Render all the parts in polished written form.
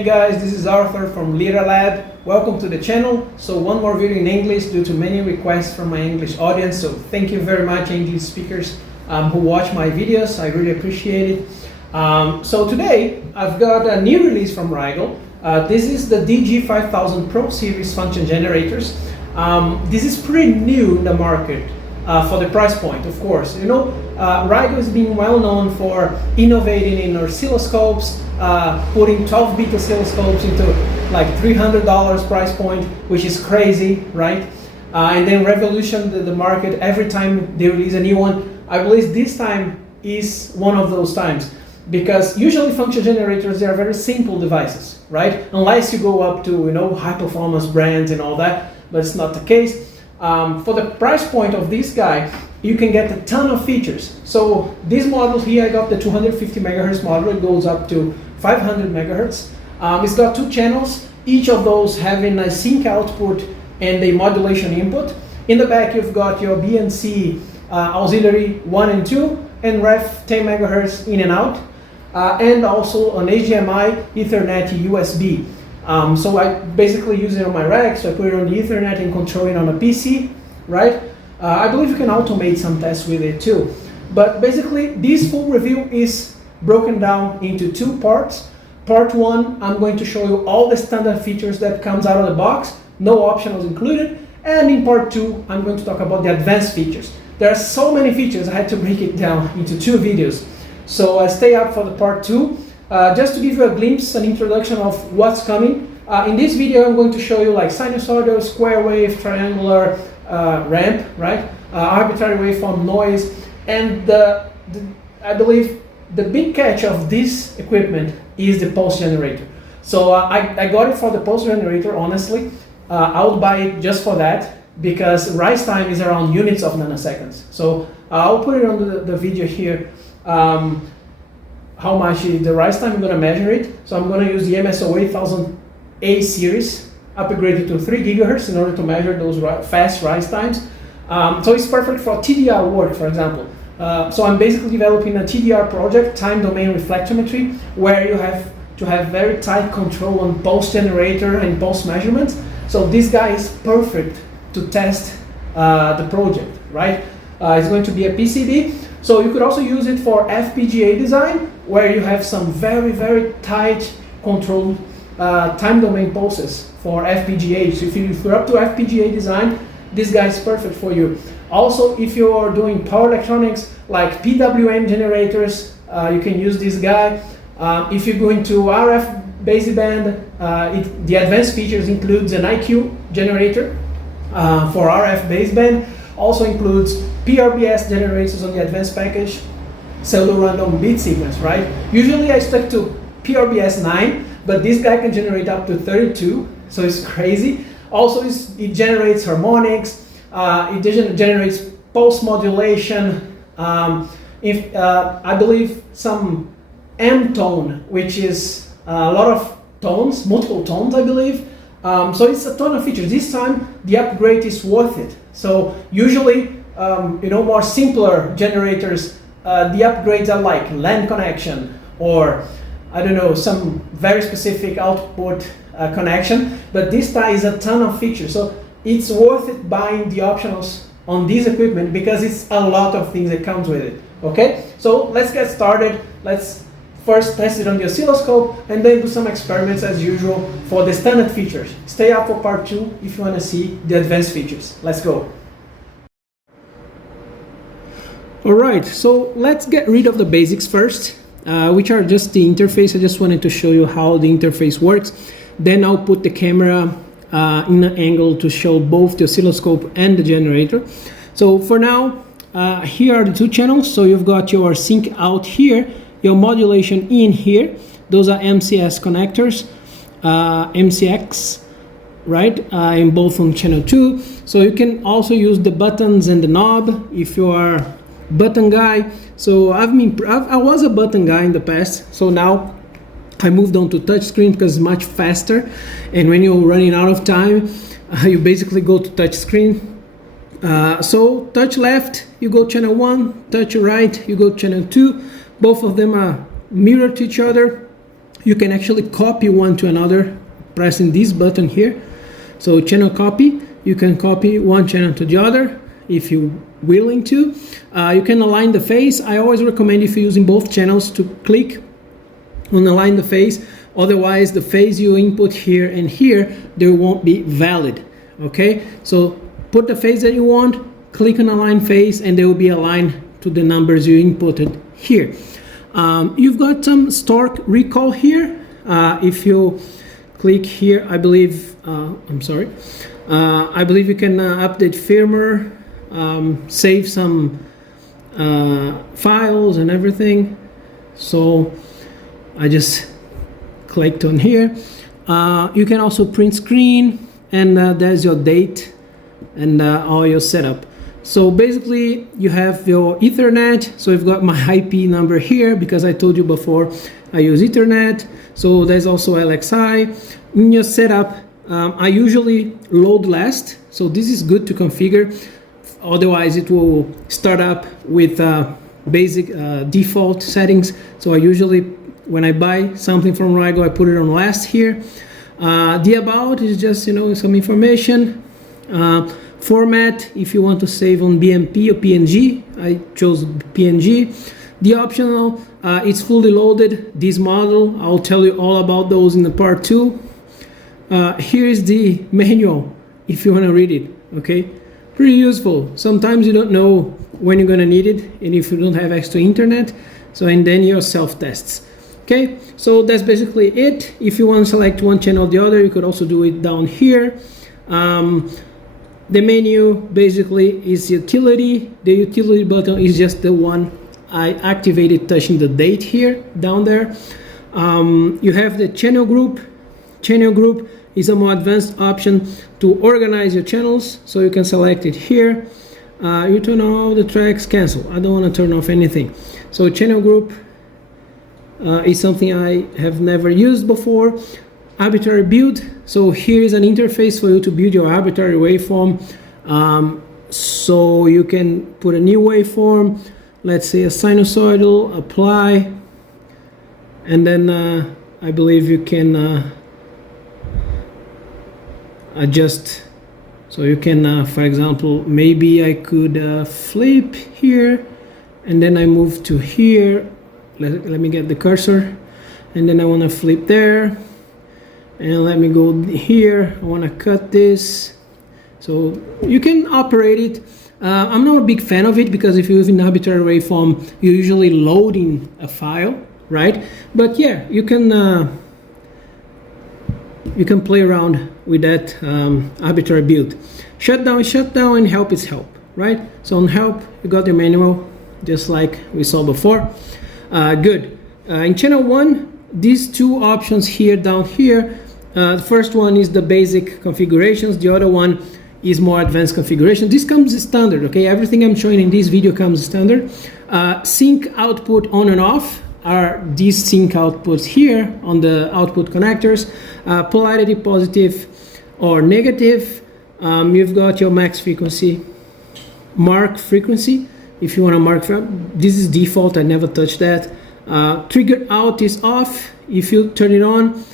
Hey guys, this is Arthur from LiraLab. Welcome to the channel. So one more video in English due to many requests from my English audience. So thank you very much English speakers who watch my videos. I really appreciate it. So today I've got a new release from RIGOL. This is the DG5000 Pro Series function generators. This is pretty new in the market. For the price point, of course. You know, RIGOL has been well known for innovating in oscilloscopes, putting 12-bit oscilloscopes into like $300 price point, which is crazy, right? And then revolution the market every time they release a new one. I believe this time is one of those times, because usually function generators, they are very simple devices, right? Unless you go up to, you know, high performance brands and all that, but it's not the case. For the price point of this guy, you can get a ton of features. So this model here, I got the 250 megahertz model. It goes up to 500 megahertz. It's got two channels, each of those having a sync output and a modulation input. In the back, you've got your BNC auxiliary 1 and 2 and ref 10 megahertz in and out, and also an HDMI, Ethernet, USB. So I basically use it on my rack, so I put it on the Ethernet and control it on a PC, right? I believe you can automate some tests with it too. But basically, this full review is broken down into two parts. Part one, I'm going to show you all the standard features that comes out of the box, no optionals included. And in part two, I'm going to talk about the advanced features. There are so many features, I had to break it down into two videos. So stay up for the part two. Just to give you a glimpse, an introduction of what's coming. In this video, I'm going to show you like sinusoidal, square wave, triangular ramp, right? Arbitrary waveform, noise, and I believe the big catch of this equipment is the pulse generator. So I got it for the pulse generator, honestly. I would buy it just for that, because rise time is around units of nanoseconds. So I'll put it on the video here. How much is the rise time? I'm going to measure it. So I'm going to use the MSO8000A series, upgraded to 3 gigahertz in order to measure those fast rise times. So it's perfect for TDR work, for example. So I'm basically developing a TDR project, time domain reflectometry, where you have to have very tight control on pulse generator and pulse measurements. So this guy is perfect to test the project, right? It's going to be a PCB. So you could also use it for FPGA design, where you have some very, very tight controlled time domain pulses for FPGA. So if you're up to FPGA design, this guy is perfect for you. Also, if you're doing power electronics like PWM generators, you can use this guy. If you go into RF baseband, the advanced features includes an IQ generator for RF baseband. Also includes PRBS generators on the advanced package, pseudo random bit sequence, right? Usually I stick to PRBS 9, but this guy can generate up to 32, so it's crazy. Also, it generates harmonics, it generates pulse modulation, I believe some M tone, which is a lot of tones, multiple tones, I believe. So it's a ton of features. This time, the upgrade is worth it. So usually, more simpler generators, the upgrades are like LAN connection or, I don't know, some very specific output connection. But this time is a ton of features. So it's worth it buying the optionals on this equipment, because it's a lot of things that comes with it. Okay, so let's get started. Let's first test it on the oscilloscope and then do some experiments as usual for the standard features. Stay up for part two if you want to see the advanced features. Let's go. Alright, so let's get rid of the basics first, which are just the interface. I just wanted to show you how the interface works. Then I'll put the camera in an angle to show both the oscilloscope and the generator. So for now, here are the two channels. So you've got your sync out here, your modulation in here. Those are MCS connectors, MCX, right? In both on channel 2. So you can also use the buttons and the knob if you are button guy. So I was a button guy in the past. So now I moved on to touchscreen because it's much faster. And when you're running out of time, you basically go to touchscreen. So touch left, you go channel 1. Touch right, you go channel 2. Both of them are mirrored to each other. You can actually copy one to another pressing this button here. So channel copy, you can copy one channel to the other if you're willing to. You can align the phase. I always recommend, if you're using both channels, to click on align the phase. Otherwise, the phase you input here and here, they won't be valid. Okay, so put the phase that you want, click on align phase, and they will be aligned to the numbers you inputted here. You've got some Stork recall here. If you click here, I believe I believe you can update firmware, save some files and everything. So I just clicked on here. You can also print screen, and there's your date and all your setup. So basically you have your Ethernet. So I've got my IP number here because I told you before I use Ethernet. So there's also LXI. In your setup, I usually load last. So this is good to configure. Otherwise it will start up with basic default settings. So I usually, when I buy something from RIGOL, I put it on last here. The about is just, you know, some information. Format, if you want to save on BMP or PNG, I chose PNG. The optional, it's fully loaded, this model. I'll tell you all about those in the part 2. Here is the manual, if you want to read it, okay? Pretty useful. Sometimes you don't know when you're going to need it, and if you don't have extra internet, so, and then your self-tests. Okay, so that's basically it. If you want to select one channel or the other, you could also do it down here. The menu basically is utility. The utility button is just the one I activated touching the date here down there. You have the channel group. Channel group is a more advanced option to organize your channels, so you can select it here. You turn on all the tracks, cancel. I don't want to turn off anything. So channel group is something I have never used before. Arbitrary build. So here is an interface for you to build your arbitrary waveform. So you can put a new waveform, let's say a sinusoidal, apply, and then I believe you can adjust. So you can, for example, maybe I could flip here, and then I move to here. Let me get the cursor, and then I want to flip there. And let me go here. I want to cut this. So you can operate it. I'm not a big fan of it because if you use an arbitrary waveform, you're usually loading a file, right? But yeah, you can play around with that arbitrary build. Shutdown is shutdown, and help is help, right? So on help, you got your manual, just like we saw before. Good. In channel 1, these two options here down here. The first one is the basic configurations. The other one is more advanced configuration. This comes standard, okay? Everything I'm showing in this video comes standard. Sync output on and off are these sync outputs here on the output connectors. Polarity positive or negative. You've got your max frequency, mark frequency. If you want to mark, this is default, I never touch that. Trigger out is off. If you turn it on,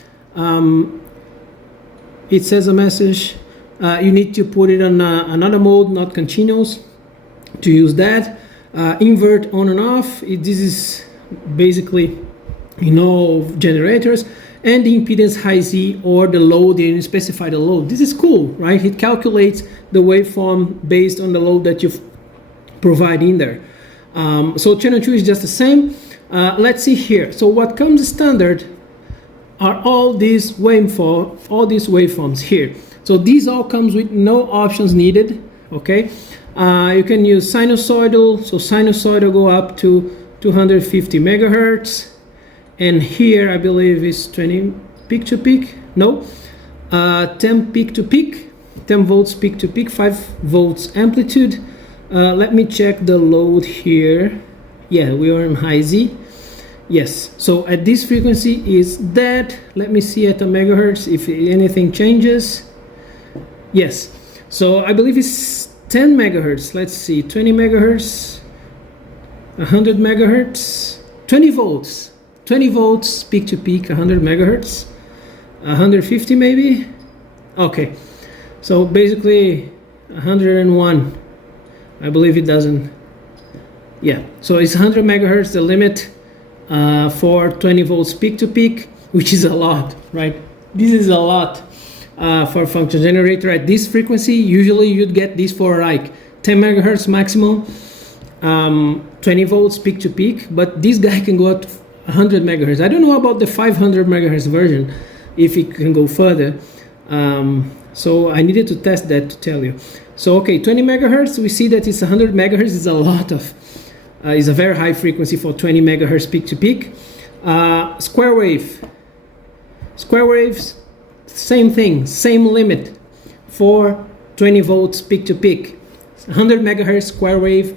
it says a message. You need to put it on another mode, not continuous, to use that. Invert on and off. This is basically, you know, generators. And the impedance high Z or the load, and you specify the load. This is cool, right? It calculates the waveform based on the load that you provide in there. So channel 2 is just the same. Let's see here. So what comes standard are all these waveforms here. So these all comes with no options needed. Okay, you can use sinusoidal. So sinusoidal go up to 250 megahertz, and here I believe is 20 peak to peak. No, 10 peak to peak, 10 volts peak to peak, 5 volts amplitude. Let me check the load here. Yeah, we are in high Z. Yes, so at this frequency is that. Let me see at a megahertz if anything changes. Yes, so I believe it's 10 megahertz. Let's see, 20 megahertz, 100 megahertz, 20 volts. 20 volts peak to peak, 100 megahertz, 150 maybe. Okay, so basically 101. I believe it doesn't. Yeah, so it's 100 megahertz, the limit for 20 volts peak to peak, which is a lot, right? This is a lot for a function generator at this frequency. Usually you'd get this for like 10 megahertz maximum, 20 volts peak to peak, but this guy can go up to 100 megahertz. I don't know about the 500 megahertz version, if it can go further. So I needed to test that to tell you. So okay, 20 megahertz, we see that it's 100 megahertz is a lot of, is a very high frequency for 20 megahertz peak to peak. Square waves, same thing, same limit for 20 volts peak to peak. 100 megahertz square wave.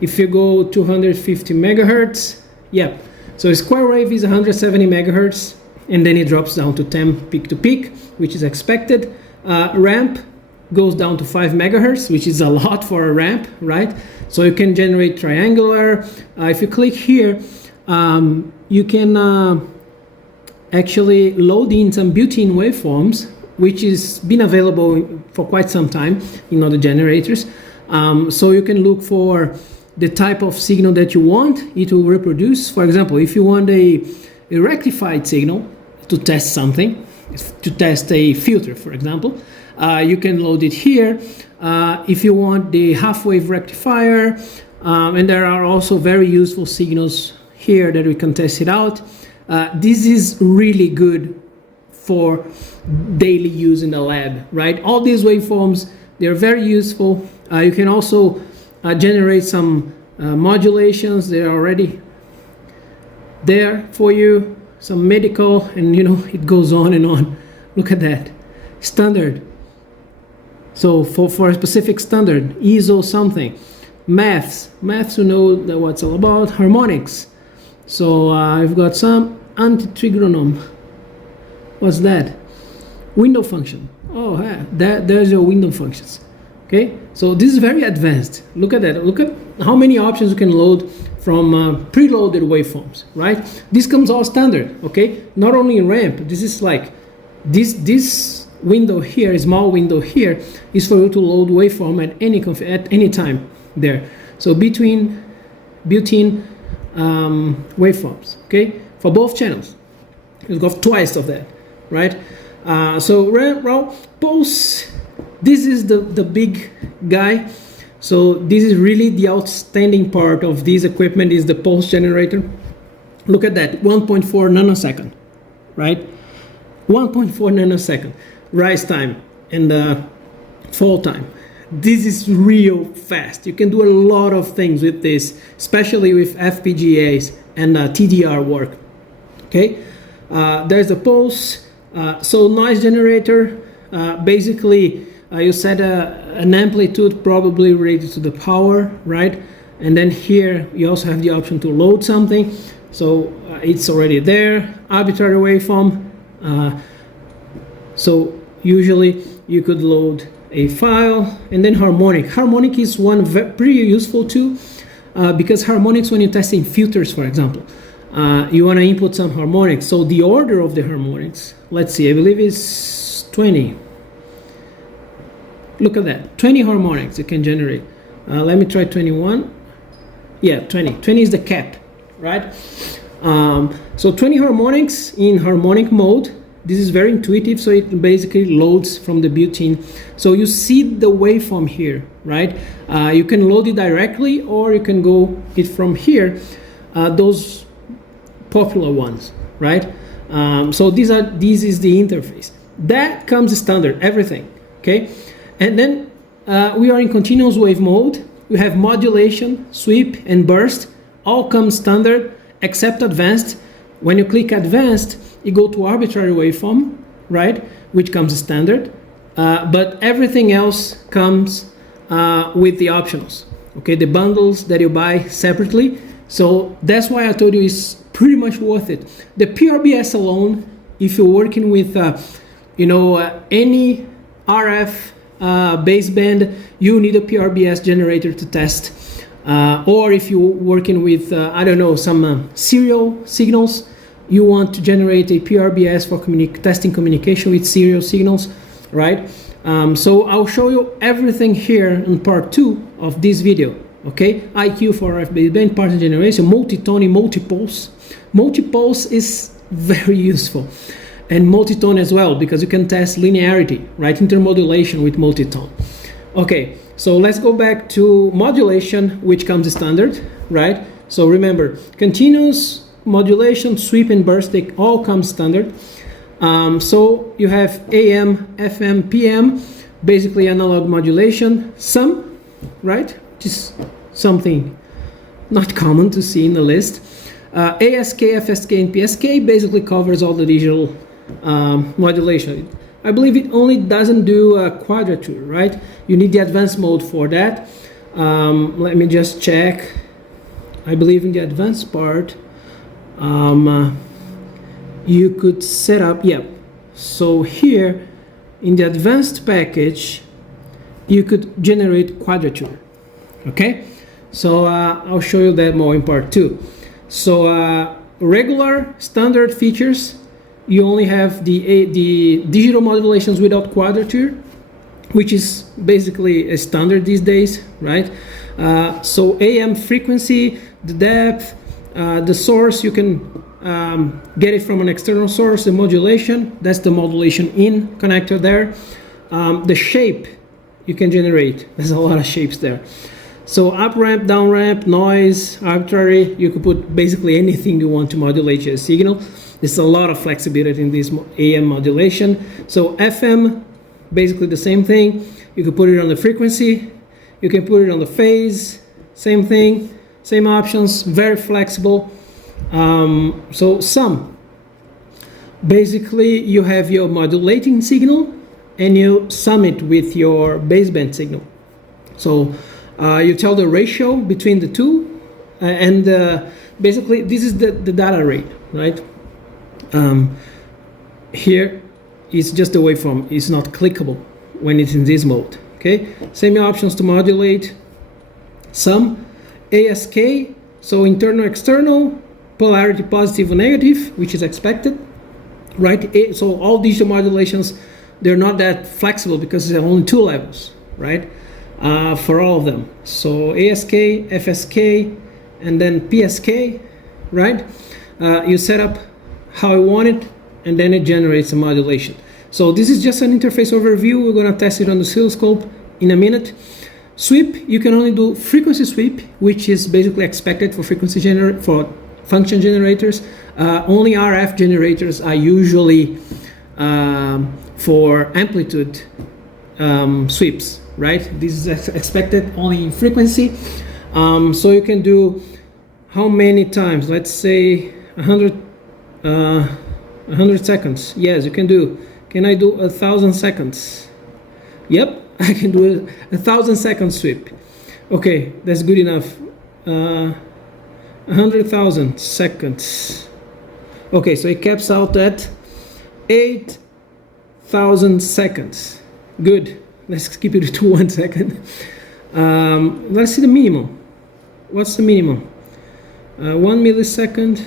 If you go 250 megahertz, yeah. So a square wave is 170 megahertz, and then it drops down to 10 peak to peak, which is expected. Ramp goes down to 5 megahertz, which is a lot for a ramp, right? So you can generate triangular. If you click here, you can actually load in some built-in waveforms, which has been available for quite some time in other generators. So you can look for the type of signal that you want it to reproduce. For example, if you want a rectified signal to test something, to test a filter, for example, you can load it here. If you want the half-wave rectifier, and there are also very useful signals here that we can test it out. This is really good for daily use in the lab, right? All these waveforms, they're very useful. You can also generate some modulations. They're already there for you. Some medical, and it goes on and on. Look at that. Standard. So for a specific standard, ISO something. Maths, you know what's all about. Harmonics. So I've got some anti-trigonometry. What's that? Window function. Oh, yeah, there's your window functions. Okay, so this is very advanced. Look at that. Look at how many options you can load from preloaded waveforms, right? This comes all standard. Okay, not only in ramp. This is like this window here, small window here, is for you to load waveform at any time there. So between built-in waveforms, okay, for both channels. You've got twice of that, right? So pulse, this is the big guy. So this is really the outstanding part of this equipment, is the pulse generator. Look at that, 1.4 nanosecond, right? 1.4 nanosecond rise time and fall time. This is real fast. You can do a lot of things with this, especially with FPGAs and TDR work. Okay, there's the pulse. So noise generator, basically you set an amplitude probably related to the power, right? And then here you also have the option to load something. So it's already there. Arbitrary waveform. So usually you could load a file, and then harmonic. Harmonic is one pretty useful too, because harmonics, when you're testing filters, for example, you want to input some harmonics. So the order of the harmonics, let's see, I believe is 20. Look at that, 20 harmonics you can generate. Let me try 21. Yeah, 20. 20 is the cap, right? So 20 harmonics in harmonic mode. This is very intuitive, so it basically loads from the built-in. So you see the waveform here, right? You can load it directly, or you can go it from here, those popular ones, right? So this is the interface. That comes standard, everything, okay? And then we are in continuous wave mode. We have modulation, sweep, and burst. All come standard, except advanced. When you click advanced, you go to arbitrary waveform, right, which comes standard, but everything else comes with the optionals, okay, the bundles that you buy separately. So that's why I told you it's pretty much worth it. The PRBS alone, if you're working with any RF baseband, you need a PRBS generator to test Or if you're working with, I don't know, some serial signals, you want to generate a PRBS for testing communication with serial signals, right? So I'll show you everything here in part 2 of this video, okay? IQ for RF baseband, pattern generation, multi-tone, multi-pulse. Multi-pulse is very useful, and multi-tone as well, because you can test linearity, right? Intermodulation with multi-tone. Okay, so let's go back to modulation, which comes standard, right? So remember, continuous, modulation, sweep, and burst, they all come standard. So you have AM, FM, PM, basically analog modulation, some, right? Just something not common to see in the list. ASK, FSK, and PSK basically covers all the digital modulation. I believe it only doesn't do a quadrature, right? You need the advanced mode for that. Let me just check. I believe in the advanced part, you could set up, yeah. So here in the advanced package, you could generate quadrature, okay? So I'll show you that more in part 2. So regular standard features, you only have the digital modulations without quadrature, which is basically a standard these days, right? So AM frequency, the depth, the source, you can get it from an external source. The modulation, that's the modulation in connector there. The shape you can generate, there's a lot of shapes there. So up ramp, down ramp, noise, arbitrary, you could put basically anything you want to modulate your signal. There's a lot of flexibility in this AM modulation. So FM, basically the same thing. You can put it on the frequency, you can put it on the phase, same thing, same options, very flexible. So some, basically you have your modulating signal and you sum it with your baseband signal. So you tell the ratio between the two, and basically this is the data rate, right? Here it's just the waveform, it's not clickable when it's in this mode, okay? Same options to modulate, some, ASK, so internal, external, polarity positive or negative, which is expected, right? So all digital modulations, they're not that flexible because there are only 2 levels, right? For all of them. So ASK, FSK, and then PSK, right? You set up how you want it, and then it generates a modulation. So this is just an interface overview. We're going to test it on the oscilloscope in a minute. Sweep, you can only do frequency sweep, which is basically expected for for function generators. Only RF generators are usually for amplitude sweeps, right? This is expected only in frequency. So you can do how many times? Let's say 100 seconds. Yes, you can do. Can I do 1,000 seconds? Yep, I can do 1,000 second sweep. Okay, that's good enough. 100,000 seconds. Okay, so it caps out at 8,000 seconds. Good. Let's keep it to 1 second. Let's see the minimum. What's the minimum? 1 millisecond.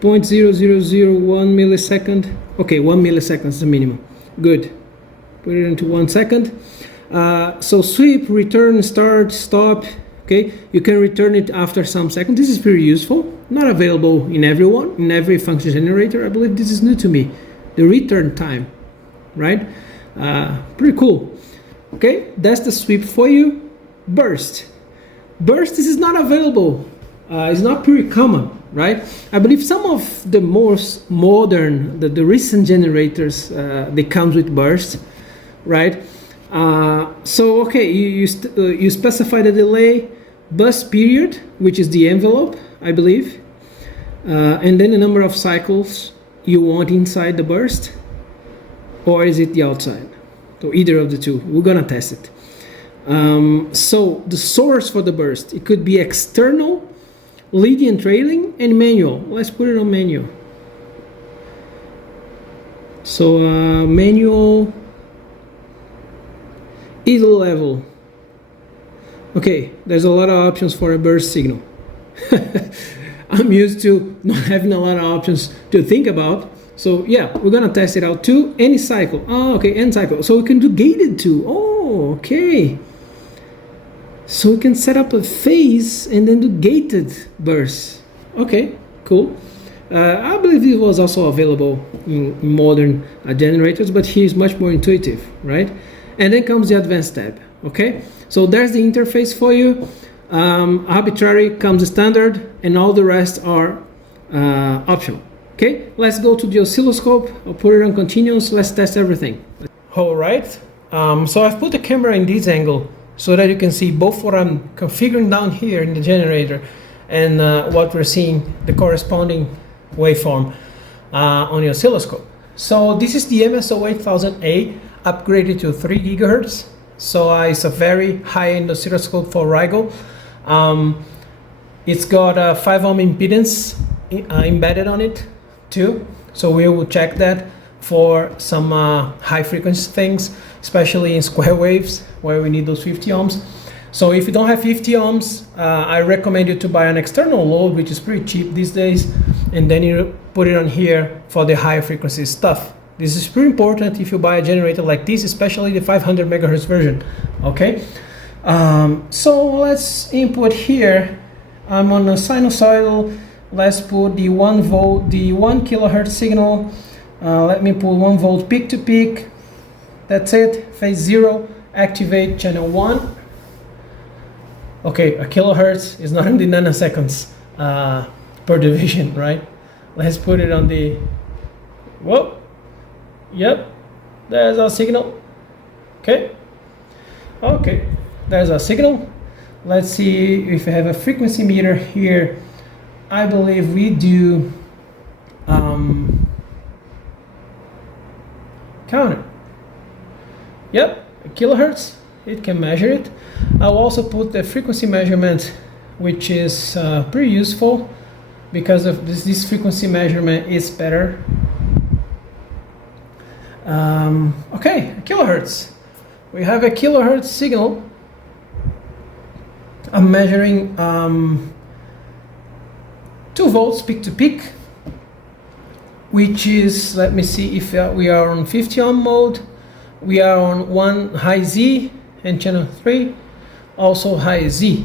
0.0001 millisecond. Okay, 1 millisecond is the minimum. Good. Put it into 1 second. So sweep, return, start, stop. Okay, you can return it after some seconds. This is pretty useful. Not available in everyone, in every function generator. I believe this is new to me. The return time, right? Pretty cool. Okay, that's the sweep for you. Burst. Burst, this is not available. It's not pretty common, right? I believe some of the most modern, the recent generators, they come with burst, right? So okay, you specify the delay, burst period, which is the envelope, I believe, and then the number of cycles you want inside the burst, or is it the outside? So either of the two. We're gonna test it. So the source for the burst, it could be external, leading and trailing, and manual. Let's put it on manual. So manual, idle level Okay, there's a lot of options for a burst signal. I'm used to not having a lot of options to think about. So yeah, we're gonna test it out too. Any cycle. Oh, okay, end cycle. So we can do gated too. Oh, okay. So we can set up a phase and then do gated bursts. Okay, cool. I believe it was also available in modern generators, but here is much more intuitive, right? And then comes the advanced tab. Okay, so there's the interface for you. Arbitrary comes standard, and all the rest are optional. Okay, let's go to the oscilloscope. I'll put it on continuous. Let's test everything. All right. So I've put the camera in this angle so that you can see both what I'm configuring down here in the generator and what we're seeing, the corresponding waveform on the oscilloscope. So this is the MSO8000A upgraded to 3 GHz. So it's a very high-end oscilloscope for RIGOL. It's got a 5 ohm impedance embedded on it too. So we will check that for some high frequency things, especially in square waves where we need those 50 ohms. So if you don't have 50 ohms, I recommend you to buy an external load, which is pretty cheap these days, and then you put it on here for the higher frequency stuff. This is pretty important if you buy a generator like this, especially the 500 megahertz version. Okay, so let's input here. I'm on a sinusoidal. Let's put the 1 volt, the 1 kilohertz signal. Let me put 1 volt peak to peak. That's it. Phase 0. Activate channel 1. Okay, a kilohertz is not in the nanoseconds per division, right? Let's put it on the. Whoa. Yep. There's our signal. Okay. Okay. There's our signal. Let's see if we have a frequency meter here. I believe we do counter. Yep, a kilohertz. It can measure it. I'll also put the frequency measurement, which is pretty useful because of this frequency measurement is better. Okay, a kilohertz. We have a kilohertz signal. I'm measuring 2 volts peak to peak, which is, let me see if we are on 50 ohm mode. We are on 1 high Z and channel 3 also high Z.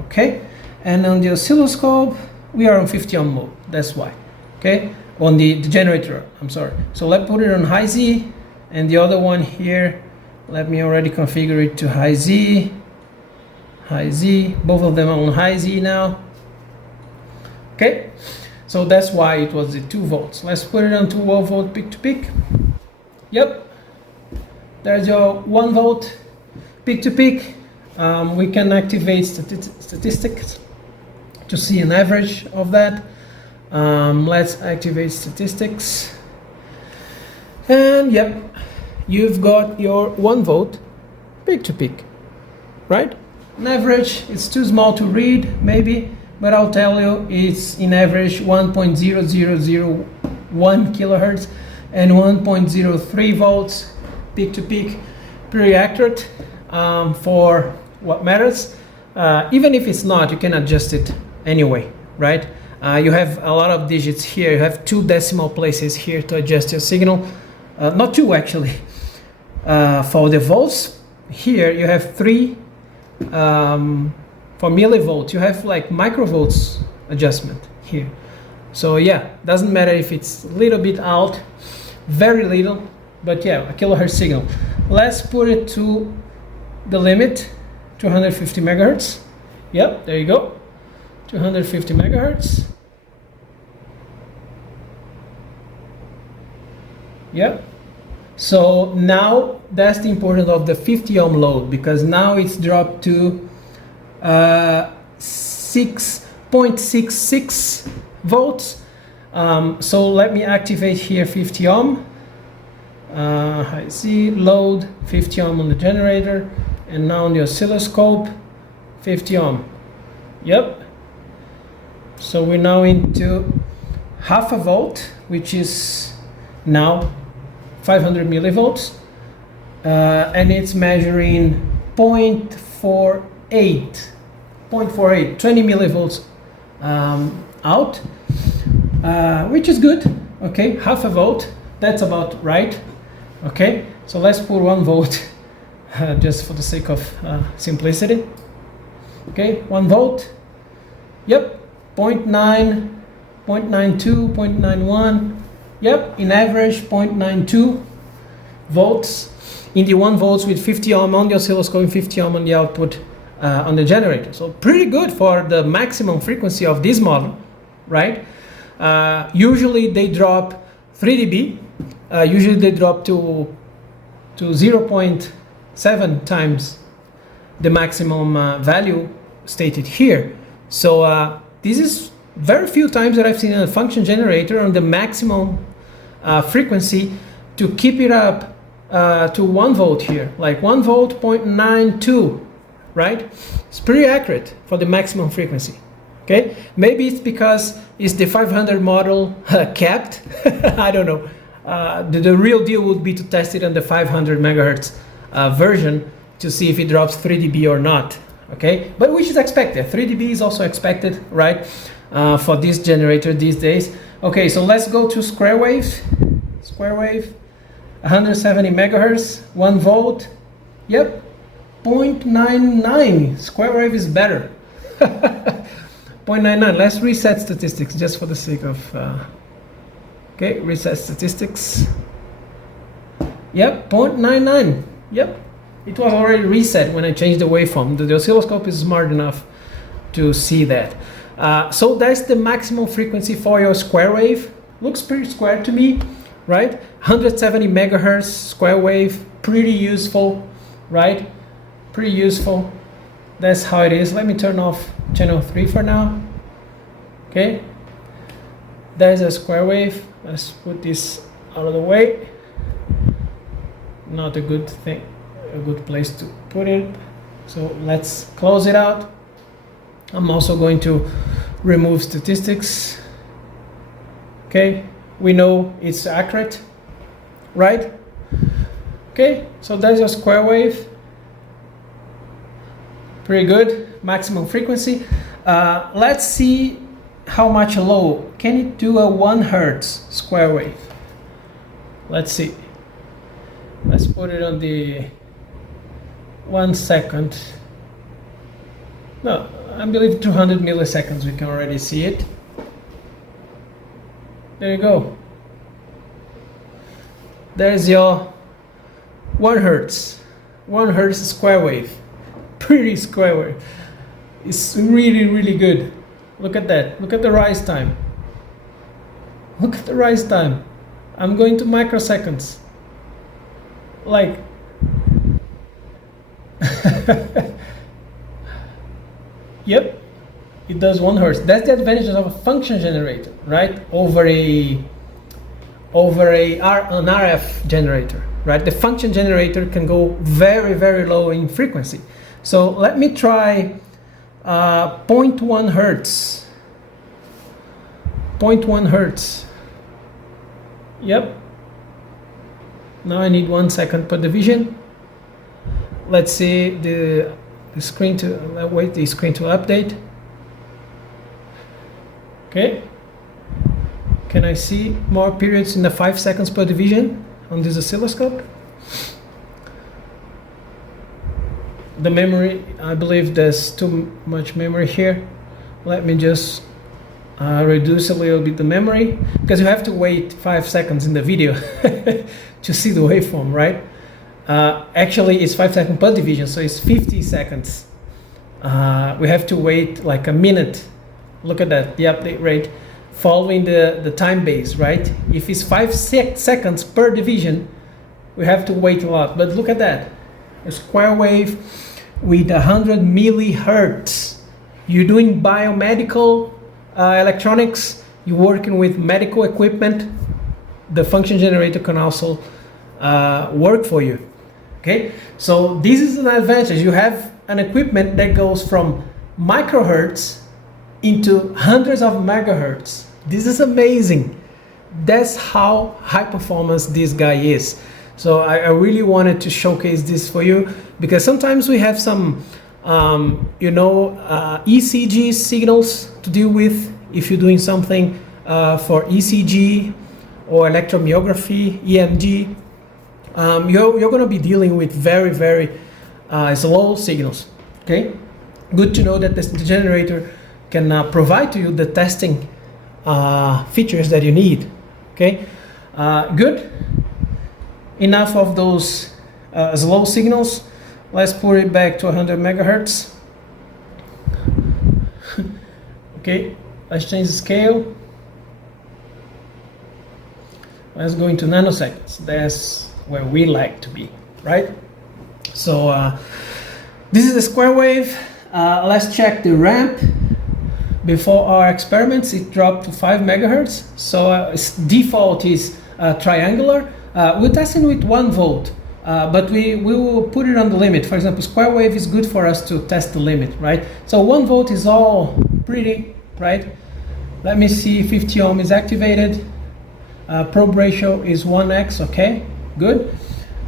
Okay, and on the oscilloscope we are on 50 ohm mode. That's why. Okay, on the generator, I'm sorry. So let's put it on high Z, and the other one here, let me already configure it to high Z. High Z, both of them are on high Z now. Okay, so that's why it was the 2 volts. Let's put it on 2 volt peak to peak. Yep, there's your 1 volt peak to peak. We can activate statistics to see an average of that. Let's activate statistics, and yep, you've got your 1 volt peak to peak, right? On average, it's too small to read maybe, but I'll tell you it's in average 1.0001 kilohertz and 1.03 volts peak to peak. Pretty accurate for what matters. Even if it's not, you can adjust it anyway, right? You have a lot of digits here. You have 2 decimal places here to adjust your signal. Not 2 actually. For the volts, here you have 3. For millivolts, you have like microvolts adjustment here. So yeah, doesn't matter if it's a little bit out, very little, but yeah, a kilohertz signal. Let's put it to the limit, 250 megahertz. Yep, there you go, 250 megahertz. Yep. So now that's the importance of the 50 ohm load, because now it's dropped to 6.66 volts. So let me activate here 50 ohm. I see load 50 ohm on the generator, and now on the oscilloscope 50 ohm. Yep. So we're now into half a volt, which is now 500 millivolts, and it's measuring 0.4 0.48, 20 millivolts out, which is good. Okay, half a volt, that's about right. Okay, so let's put 1 volt just for the sake of simplicity. Okay, 1 volt. Yep, 0.9, 0.92, 0.91. Yep, in average 0.92 volts in the 1 volts with 50 ohm on the oscilloscope and 50 ohm on the output on the generator. So pretty good for the maximum frequency of this model, right? Usually they drop 3 dB. Usually they drop to 0.7 times the maximum value stated here. So this is very few times that I've seen a function generator on the maximum frequency to keep it up to 1 volt here, like 1 volt 0.92, right? It's pretty accurate for the maximum frequency. Okay, maybe it's because it's the 500 model capped. I don't know. The real deal would be to test it on the 500 megahertz version to see if it drops 3 dB or not. Okay, but which is expected. 3 dB is also expected, right, for this generator these days. Okay, so let's go to square wave. Square wave, 170 megahertz, 1 volt. Yep, 0.99. Square wave is better. 0.99. Let's reset statistics just for the sake of. Okay, reset statistics. Yep, 0.99. Yep, it was already reset when I changed the waveform. The oscilloscope is smart enough to see that. So that's the maximum frequency for your square wave. Looks pretty square to me, right? 170 megahertz square wave, pretty useful, right? Pretty useful. That's how it is. Let me turn off channel 3 for now. Okay, there's a square wave. Let's put this out of the way. Not a good thing, a good place to put it. So let's close it out. I'm also going to remove statistics. Okay, we know it's accurate, right? Okay, so there's a square wave. Pretty good, maximum frequency. Let's see how much low. Can it do a 1 hertz square wave? Let's see. Let's put it on the 1 second. No, I believe 200 milliseconds. We can already see it. There you go. There's your 1 hertz. 1 hertz square wave. Pretty square wave. It's really, really good. Look at that. Look at the rise time. Look at the rise time. I'm going to microseconds. Like, yep, it does 1 hertz. That's the advantage of a function generator, right? Over an RF generator, right? The function generator can go very, very low in frequency. So let me try 0.1 hertz. 0.1 hertz. Yep. Now I need 1 second per division. Let's see the screen to wait the screen to update. Okay. Can I see more periods in the 5 seconds per division on this oscilloscope? The memory, I believe there's too much memory here. Let me just reduce a little bit the memory, because you have to wait 5 seconds in the video to see the waveform, right? Actually, it's 5 seconds per division, so it's 50 seconds. We have to wait like a minute. Look at that, the update rate following the time base, right? If it's 5 seconds per division, we have to wait a lot. But look at that, a square wave with 100 millihertz. You're doing biomedical electronics, you're working with medical equipment, the function generator can also work for you. Okay, so this is an advantage. You have an equipment that goes from microhertz into hundreds of megahertz. This is amazing. That's how high performance this guy is. So I really wanted to showcase this for you, because sometimes we have some you know, ECG signals to deal with if you're doing something for ECG or electromyography, EMG. You're going to be dealing with very, very slow signals. Okay, good to know that the generator can provide to you the testing features that you need. Okay, good. Enough of those slow signals. Let's put it back to 100 megahertz. Okay, let's change the scale. Let's go into nanoseconds. That's where we like to be, right? So this is the square wave. Let's check the ramp. Before our experiments, it dropped to 5 megahertz. So its default is triangular. We're testing with 1 volt, but we will put it on the limit. For example, square wave is good for us to test the limit, right? So 1 volt is all pretty, right? Let me see, 50 ohm is activated. Probe ratio is 1x, okay, good.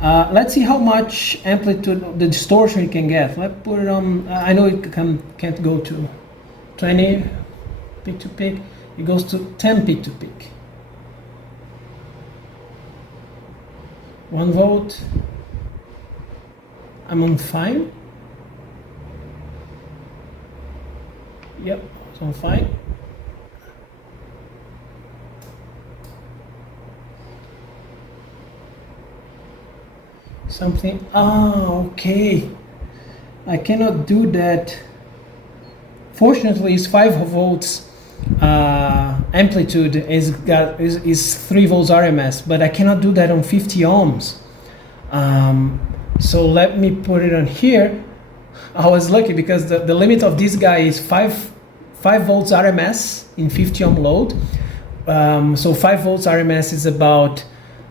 Let's see how much amplitude, the distortion you can get. Let's put it on, I know it can't go to 20 peak to peak, it goes to 10 peak to peak. 1 volt, I'm on fine. Yep, it's on fine. Something, okay, I cannot do that. Fortunately, it's 5 volts amplitude is 3 volts RMS, but I cannot do that on 50 ohms. So let me put it on here. I was lucky because the limit of this guy is 5 volts RMS in 50 ohm load. So 5 volts RMS is about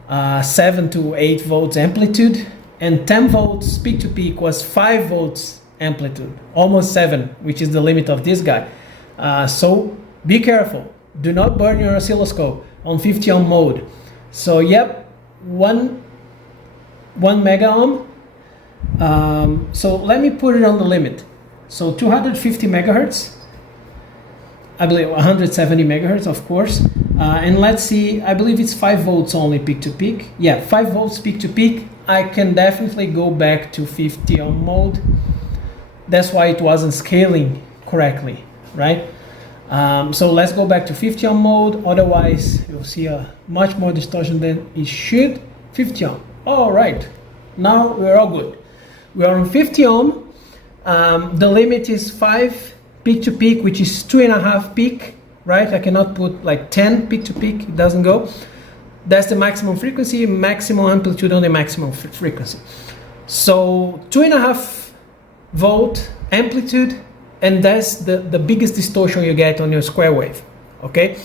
7 to 8 volts amplitude, and 10 volts peak to peak was 5 volts amplitude, almost 7, which is the limit of this guy. So be careful, do not burn your oscilloscope on 50 ohm mode. So yep, 1 mega ohm. So let me put it on the limit. So 250 megahertz, I believe 170 megahertz, of course. And let's see, I believe it's 5 volts only peak to peak. Yeah, 5 volts peak to peak. I can definitely go back to 50 ohm mode. That's why it wasn't scaling correctly, right? So let's go back to 50 ohm mode. Otherwise, you'll see a much more distortion than it should. 50 ohm. All right, now we're all good. We are on 50 ohm. The limit is 5 peak to peak, which is 2.5 peak, right? I cannot put like 10 peak to peak, it doesn't go. That's the maximum frequency, maximum amplitude on the maximum frequency. So 2.5 volt amplitude, and that's the biggest distortion you get on your square wave, okay?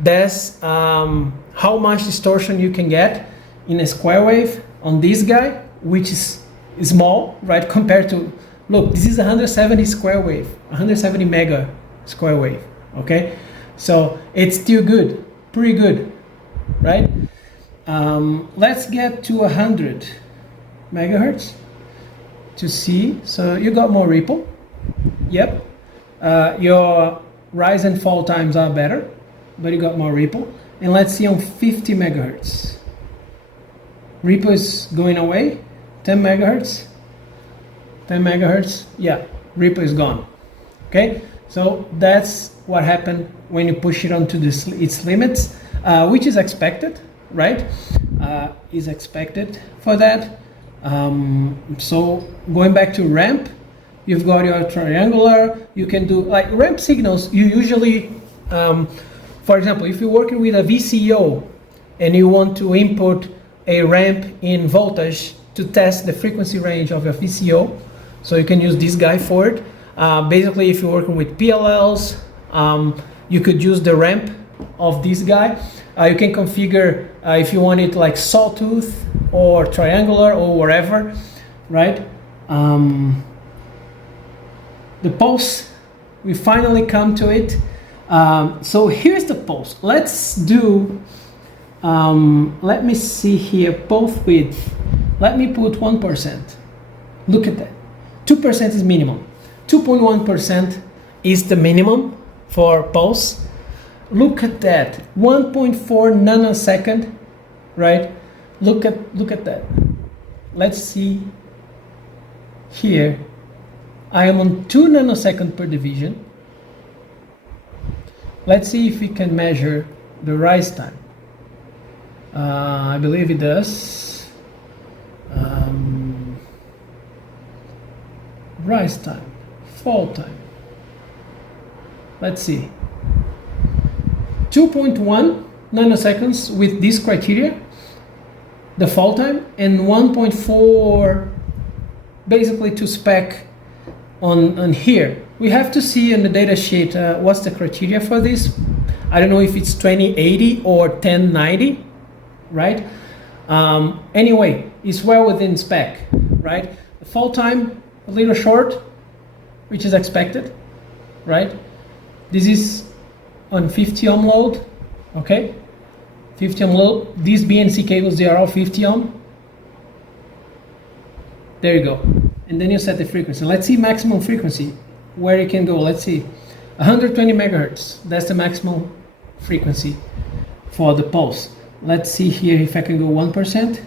That's how much distortion you can get in a square wave on this guy, which is small, right? Compared to, look, this is 170 square wave, 170 mega square wave, okay? So it's still good, pretty good, right? Let's get to 100 megahertz to see. So you got more ripple. Yep. Your rise and fall times are better, but you got more ripple. And let's see on 50 megahertz. Ripple is going away. 10 megahertz. 10 megahertz. Yeah, ripple is gone. Okay. So that's what happened when you push it onto its limits, which is expected, right? Is expected for that. So going back to ramp, you've got your triangular. You can do like ramp signals. You usually, for example, if you're working with a VCO and you want to input a ramp in voltage to test the frequency range of your VCO, so you can use this guy for it. Basically, if you're working with PLLs, you could use the ramp of this guy. You can configure if you want it like sawtooth or triangular or whatever, right? The pulse, we finally come to it. So here's the pulse. Let's do, let me see here, pulse width. Let me put 1%. Look at that. 2% is minimum. 2.1% is the minimum for pulse. Look at that, 1.4 nanosecond, right? Look at that. Let's see here. I am on 2 nanoseconds per division. Let's see if we can measure the rise time. I believe it does. Rise time, fall time. Let's see. 2.1 nanoseconds with this criteria, the fall time, and 1.4 basically to spec on here. We have to see on the data sheet what's the criteria for this. I don't know if it's 2080 or 1090, right? Anyway, it's well within spec, right? The fall time a little short, which is expected, right? This is on 50 ohm load, okay? 50 ohm load. These BNC cables, they are all 50 ohm. There you go. And then you set the frequency. Let's see maximum frequency, where it can go. Let's see, 120 megahertz. That's the maximum frequency for the pulse. Let's see here if I can go 1%.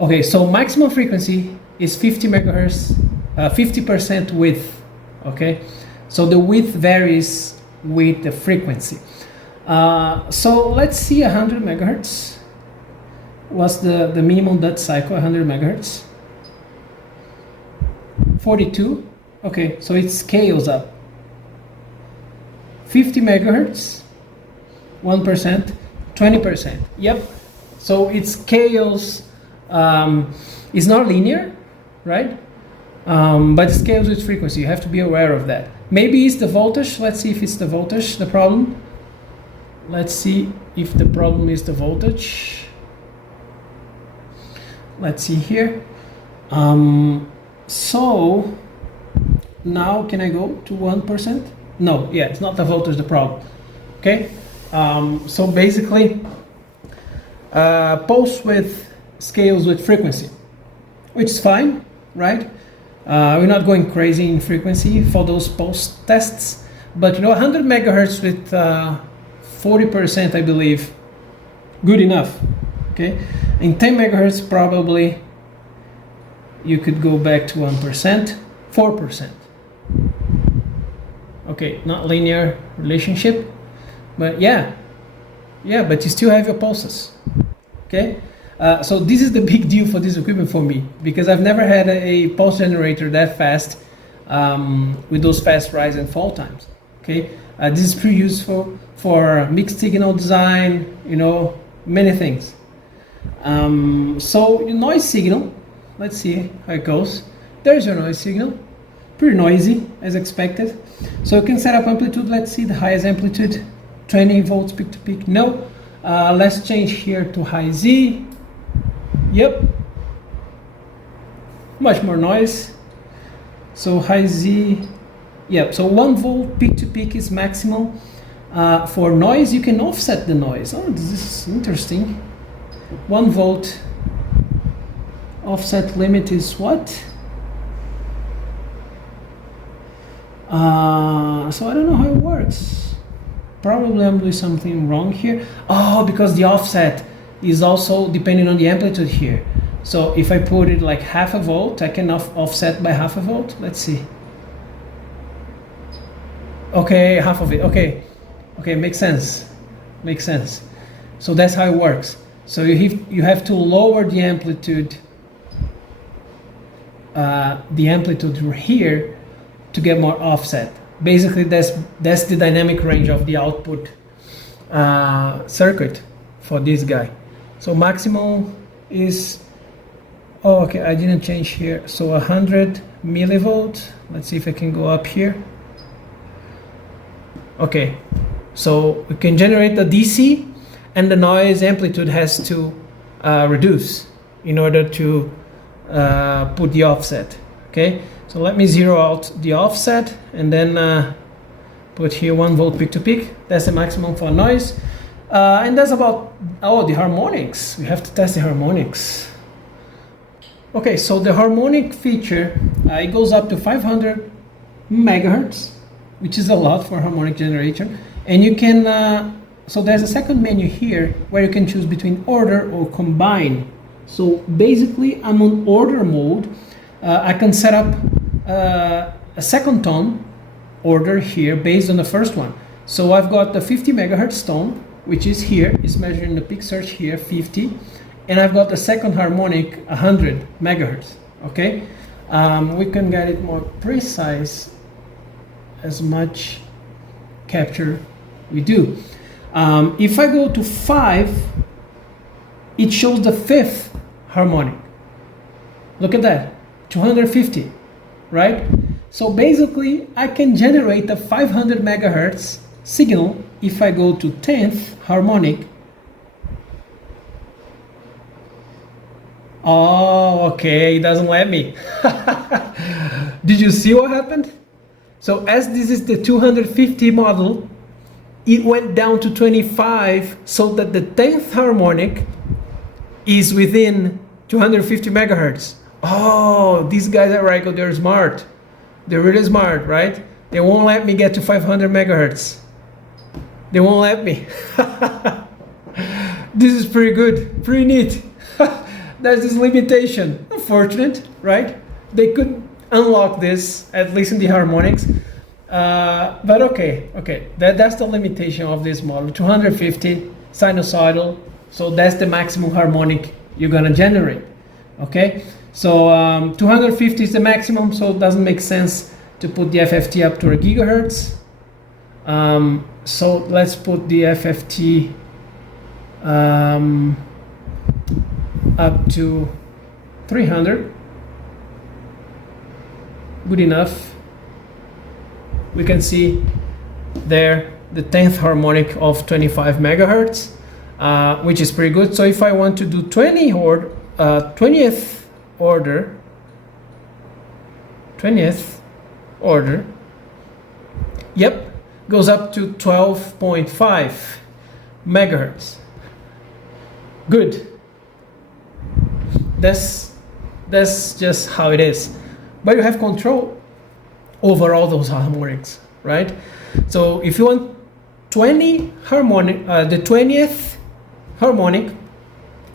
Okay, so maximum frequency is 50 megahertz, 50% width, okay? So the width varies with the frequency. So let's see 100 megahertz. What's the minimum Dutch cycle, 100 megahertz? 42, okay, so it scales up. 50 megahertz, 1%, 20%, yep. So it scales, it's not linear, right? But it scales with frequency, you have to be aware of that. Maybe it's the voltage, let's see if it's the voltage, the problem. Let's see if the problem is the voltage. Let's see here. So now can I go to 1%? No, yeah, it's not the voltage the problem. Okay, so basically pulse width scales with frequency, which is fine, right? We're not going crazy in frequency for those pulse tests, but 100 megahertz with 40%, I believe, good enough. Okay, in 10 megahertz probably you could go back to 1%, 4%. Okay, not linear relationship, but yeah, but you still have your pulses. Okay, so this is the big deal for this equipment for me, because I've never had a pulse generator that fast with those fast rise and fall times. Okay, this is pretty useful for mixed signal design, many things. So your noise signal, let's see how it goes. There's your noise signal, pretty noisy as expected. So you can set up amplitude. Let's see the highest amplitude, 20 volts peak to peak. No, let's change here to high Z. Yep, much more noise. So high Z, yep. So 1 volt peak to peak is maximum. For noise, you can offset the noise. Oh, this is interesting. 1 volt offset limit is what? So I don't know how it works. Probably I'm doing something wrong here. Oh, because the offset is also depending on the amplitude here. So if I put it like half a volt, I can offset by half a volt. Let's see. Okay, half of it. Okay, makes sense. Makes sense. So that's how it works. So you have to lower the amplitude here to get more offset. Basically, that's the dynamic range of the output circuit for this guy. So maximum is, oh, okay, I didn't change here. So 100 millivolt. Let's see if I can go up here. Okay, so we can generate the DC, and the noise amplitude has to reduce in order to put the offset. Okay, so let me zero out the offset and then put here 1 volt peak to peak. That's the maximum for noise. And that's about, the harmonics. We have to test the harmonics. Okay, so the harmonic feature, it goes up to 500 megahertz, which is a lot for harmonic generator. And you can, so there's a second menu here where you can choose between order or combine. So basically I'm on order mode. I can set up a second tone order here based on the first one. So I've got the 50 megahertz tone, which is here, is measuring the peak surge here, 50. And I've got the second harmonic, 100 megahertz, okay? We can get it more precise as much capture we do. If I go to 5, it shows the 5th harmonic. Look at that, 250, right? So basically, I can generate a 500 megahertz signal if I go to 10th harmonic. Oh, okay, it doesn't let me. Did you see what happened? So as this is the 250 model, it went down to 25 so that the 10th harmonic is within 250 megahertz. Oh, these guys at RIGOL, they're smart. They're really smart, right? They won't let me get to 500 megahertz. They won't let me. This is pretty good, pretty neat. There's this limitation. Unfortunate, right? They could unlock this, at least in the harmonics. But okay. That's the limitation of this model. 250 sinusoidal. So that's the maximum harmonic you're gonna generate. Okay. So 250 is the maximum. So it doesn't make sense to put the FFT up to a gigahertz. So let's put the FFT up to 300. Good enough. We can see there the 10th harmonic of 25 megahertz, which is pretty good. So if I want to do 20th order, yep, goes up to 12.5 megahertz. Good. That's just how it is. But you have control over all those harmonics, right? So if you want 20 harmonic, the 20th harmonic,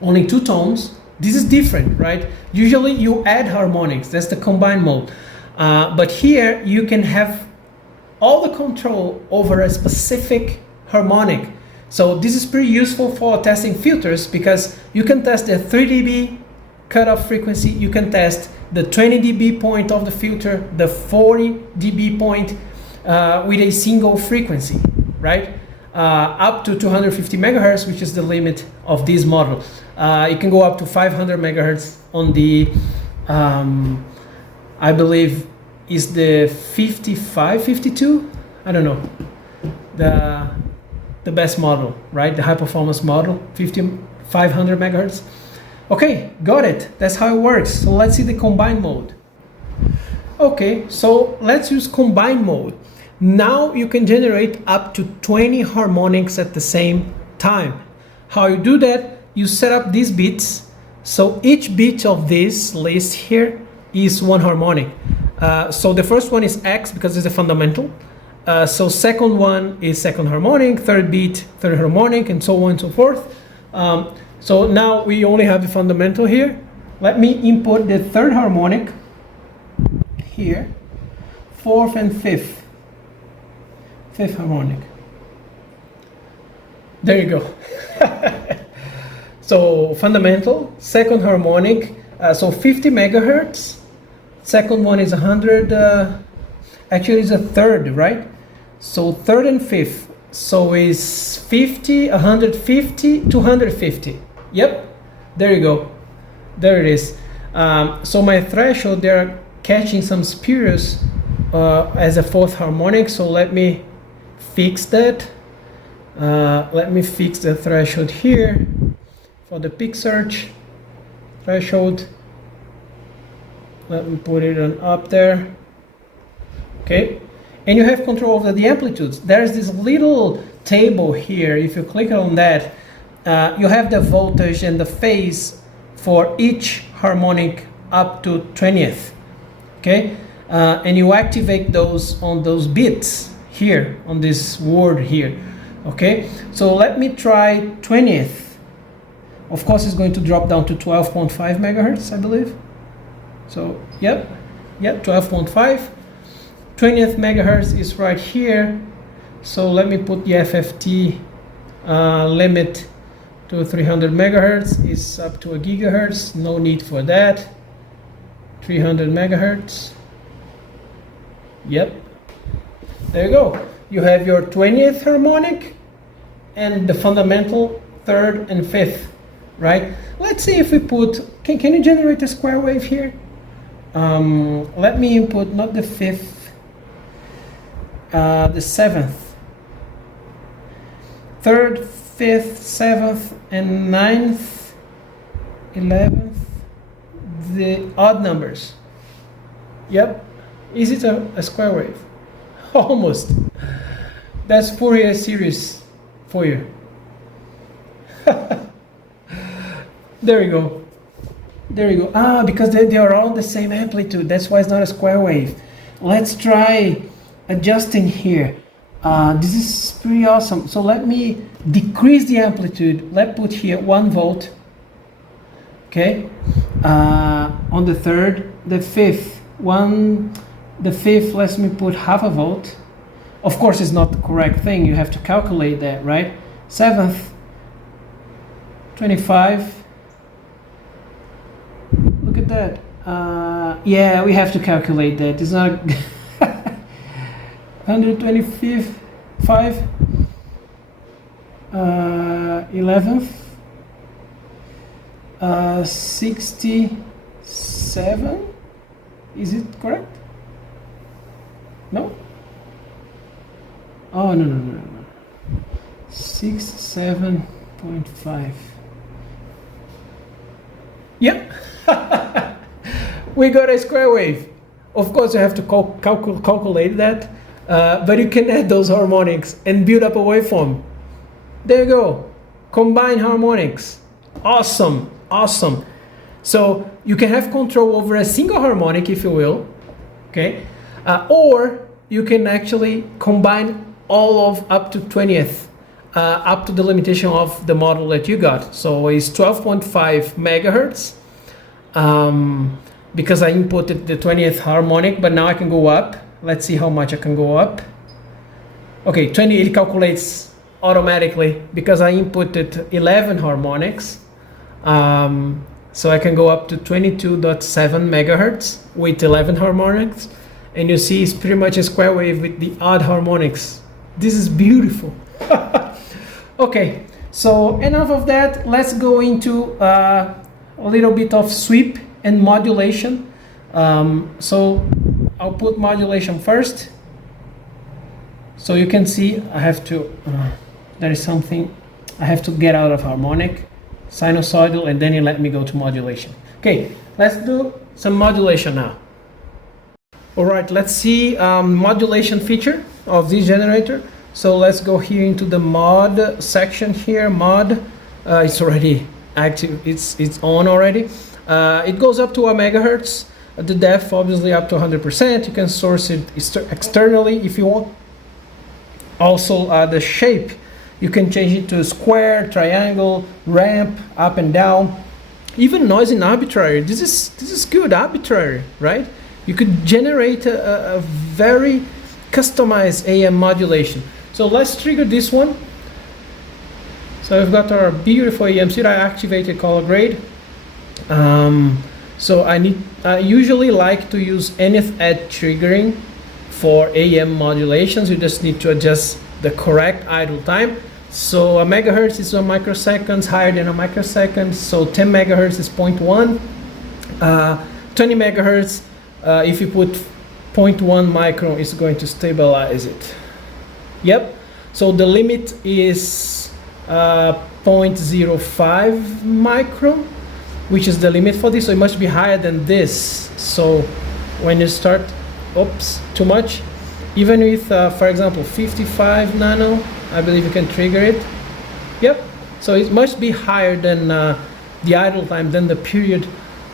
only 2 tones, this is different, right? Usually you add harmonics, that's the combined mode. But here you can have all the control over a specific harmonic. So this is pretty useful for testing filters because you can test the 3 dB cutoff frequency, you can test the 20 dB point of the filter, the 40 dB point with a single frequency, right? Up to 250 megahertz, which is the limit of this model. It can go up to 500 megahertz on the, I believe, is the 55, 52? I don't know. The best model, right? The high performance model, 500 megahertz. Okay, got it. That's how it works. So let's see the combine mode. Okay, so let's use combine mode. Now you can generate up to 20 harmonics at the same time. How you do that? You set up these bits. So each bit of this list here is one harmonic. So the first one is X because it's a fundamental. So second one is second harmonic, third beat, third harmonic, and so on and so forth. So now we only have the fundamental here. Let me input the third harmonic here, fourth and fifth harmonic. There you go. So fundamental, second harmonic, so 50 megahertz. Second one is 100, actually it's a third, right? So third and fifth, so is 50, 150, 250. Yep, there you go. There it is. So my threshold, they're catching some spurious as a fourth harmonic, so let me fix that. Let me fix the threshold here for the peak surge threshold. Let me put it on up there. Okay, and you have control over the amplitudes. There's this little table here. If you click on that, you have the voltage and the phase for each harmonic up to 20th. Okay, and you activate those on those bits here on this word here. Okay, so let me try 20th. Of course, it's going to drop down to 12.5 megahertz, I believe. So, yep, 12.5. 20th megahertz is right here. So let me put the FFT limit to 300 megahertz. It's up to a gigahertz. No need for that. 300 megahertz. Yep. There you go. You have your 20th harmonic and the fundamental 3rd and 5th, right? Let's see if we put, can you generate a square wave here? Let me input not the 5th, the 7th. 3rd, 5th, 7th, and 9th, 11th, the odd numbers. Yep. Is it a square wave? Almost. That's Fourier series for you. There you go. There you go. Ah, because they are all the same amplitude. That's why it's not a square wave. Let's try adjusting here. This is pretty awesome. So let me decrease the amplitude. Let's put here 1 volt. Okay. On the 3rd, the 5th, the 5th, let me put half a volt. Of course, it's not the correct thing. You have to calculate that, right? 7th, 25. Look at that. Yeah, we have to calculate that. It's not 125, 11th, 67. Is it correct? No? Oh, no. 67.5. Yep. We got a square wave. Of course, you have to calculate that, but you can add those harmonics and build up a waveform. There you go. Combine harmonics. Awesome. So you can have control over a single harmonic, if you will, okay? Or you can actually combine all of up to 20th, up to the limitation of the model that you got. So it's 12.5 megahertz, because I inputted the 20th harmonic, but now I can go up. Let's see how much I can go up. Okay, 20, it calculates automatically because I inputted 11 harmonics. So I can go up to 22.7 megahertz with 11 harmonics. And you see it's pretty much a square wave with the odd harmonics. This is beautiful. Okay, so enough of that. Let's go into a little bit of sweep and modulation. So I'll put modulation first. So you can see I have to, there is something, I have to get out of harmonic, sinusoidal, and then you let me go to modulation. Okay, let's do some modulation now. All right, let's see modulation feature of this generator. So let's go here into the mod section here. Mod, it's already active. It's on already. It goes up to 1 megahertz. The depth obviously up to 100%. You can source it externally if you want. Also the shape, you can change it to square, triangle, ramp, up and down. Even noise in arbitrary. This is good, arbitrary, right? You could generate a very customized AM modulation. So let's trigger this one. So we've got our beautiful AM suite. I activated color grade. So I usually like to use nth edge triggering for AM modulations. You just need to adjust the correct idle time. So a megahertz is 1 microseconds, higher than a microsecond. So 10 megahertz is 0.1. 20 megahertz, if you put 0.1 micron, it's going to stabilize it. Yep. So the limit is 0.05 micron, which is the limit for this. So it must be higher than this. So when you start, oops, too much. Even with, for example, 55 nano, I believe you can trigger it. Yep. So it must be higher than the idle time, than the period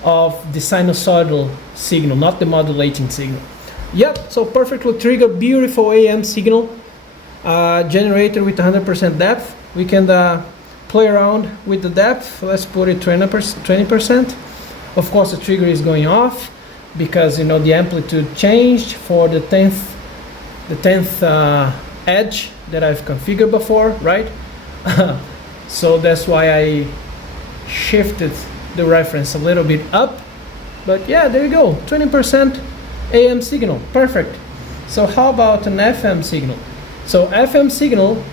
of the sinusoidal signal, not the modulating signal. Yep, so perfectly triggered, beautiful AM signal generated with 100% depth. We can play around with the depth. Let's put it 20%. Of course, the trigger is going off because you know the amplitude changed for the 10th edge that I've configured before, right? So that's why I shifted the reference a little bit up. But yeah, there you go, 20% AM signal, perfect. So how about an FM signal? So FM signal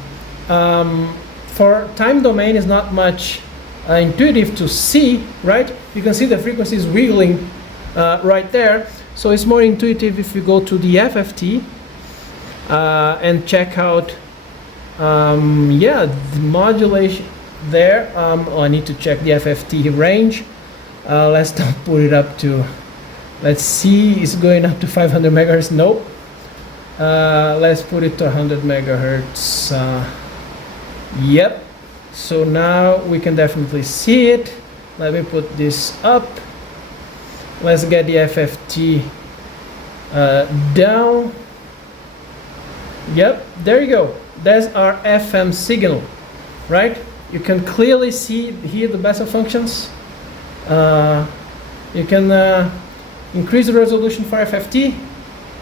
for time domain is not much intuitive to see, right? You can see the frequencies wiggling right there. So it's more intuitive if you go to the FFT and check out, yeah, the modulation there. Oh, I need to check the FFT range. Let's not put it up to, let's see, it's going up to 500 megahertz. Nope. Let's put it to 100 megahertz. Yep. So now we can definitely see it. Let me put this up. Let's get the FFT down. Yep, there you go. That's our FM signal, right? You can clearly see here the Bessel functions. You can increase the resolution for FFT.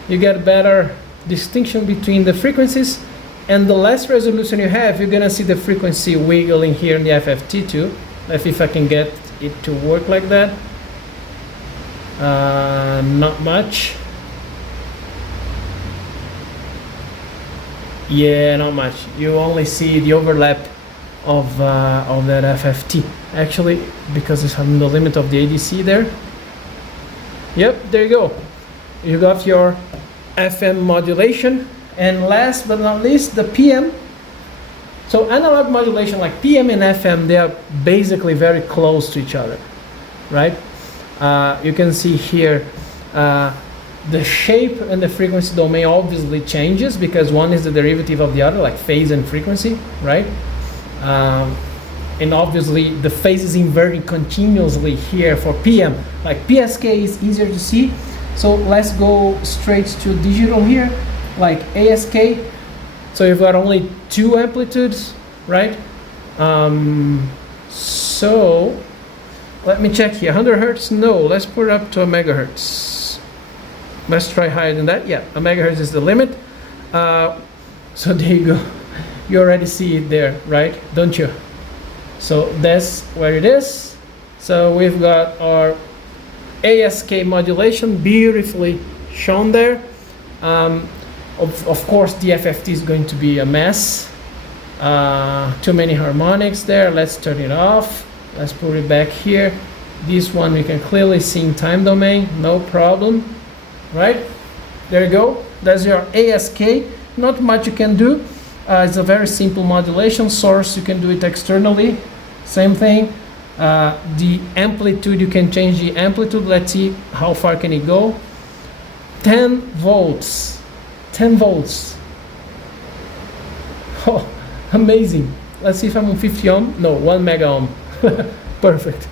You get better distinction between the frequencies, and the less resolution you have, you're gonna see the frequency wiggling here in the FFT too. If I can get it to work like that. Not much. Yeah, not much. You only see the overlap of that FFT actually, because it's having the limit of the ADC there. Yep, there you go. You got your FM modulation, and last but not least, the PM. So analog modulation, like PM and FM, they are basically very close to each other, right? You can see here the shape and the frequency domain obviously changes because one is the derivative of the other, like phase and frequency, right? And obviously the phase is inverting continuously here for PM. Like PSK is easier to see, so let's go straight to digital here, like ASK. So you've got only two amplitudes, right? So let me check here. 100 hertz? No, let's put it up to a megahertz. Let's try higher than that. Yeah, a megahertz is the limit. So there you go. You already see it there, right? Don't you? So that's where it is. So we've got our ASK modulation beautifully shown there. Of course, the FFT is going to be a mess. Too many harmonics there. Let's turn it off. Let's put it back here. This one we can clearly see in time domain, no problem, right? There you go. That's your ASK. Not much you can do. It's a very simple modulation source. You can do it externally. Same thing. The amplitude, you can change the amplitude. Let's see how far can it go. 10 volts. 10 volts. Oh, amazing. Let's see if I'm on 50 ohm. No, 1 mega ohm. Perfect.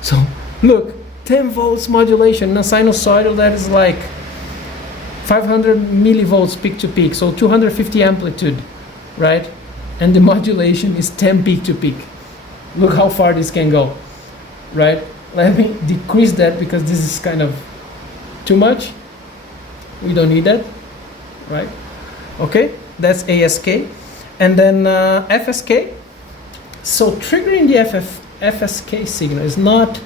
So look, 10 volts modulation. In a sinusoidal, that is like 500 millivolts peak to peak. So 250 amplitude, right? And the modulation is 10 peak to peak. Look how far this can go, right? Let me decrease that because this is kind of too much. We don't need that, right? Okay, that's ASK. And then FSK. So triggering the FSK signal is not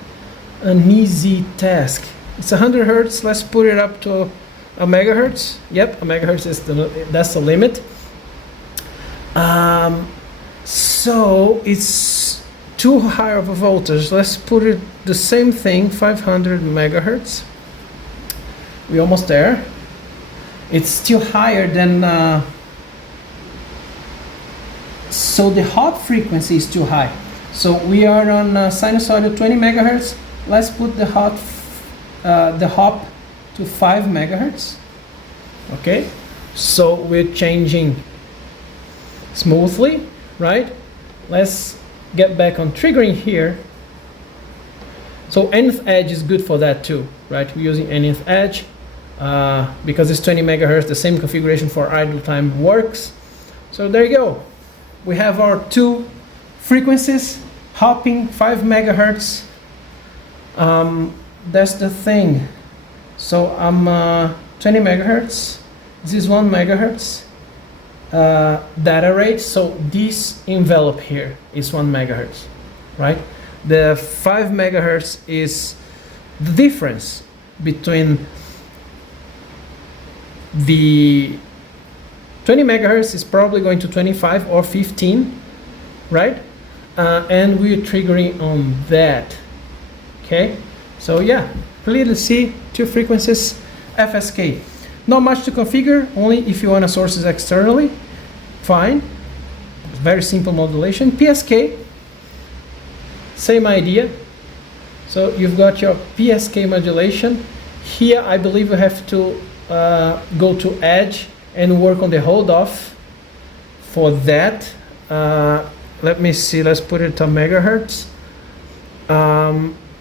an easy task. It's 100 hertz. Let's put it up to a megahertz. Yep, a megahertz is that's the limit. So it's too high of a voltage. Let's put it the same thing, 500 megahertz. We're almost there. It's still higher than. So the hop frequency is too high. So we are on sinusoidal 20 megahertz. Let's put the hop to 5 megahertz. Okay, so we're changing smoothly, right? Let's get back on triggering here. So nth edge is good for that too, right? We're using nth edge. because it's 20 megahertz, the same configuration for idle time works. So there you go. We have our two frequencies hopping 5 megahertz. That's the thing. So I'm 20 megahertz. This is 1 megahertz data rate. So this envelope here is 1 megahertz, right? The 5 megahertz is the difference between the 20 megahertz is probably going to 25 or 15, right? And we're triggering on that. Okay, so yeah, clearly see two frequencies, FSK. Not much to configure, only if you want to source it externally, fine. Very simple modulation. PSK, same idea. So you've got your PSK modulation. Here I believe you have to go to Edge and work on the hold off for that. Let me see, let's put it to megahertz.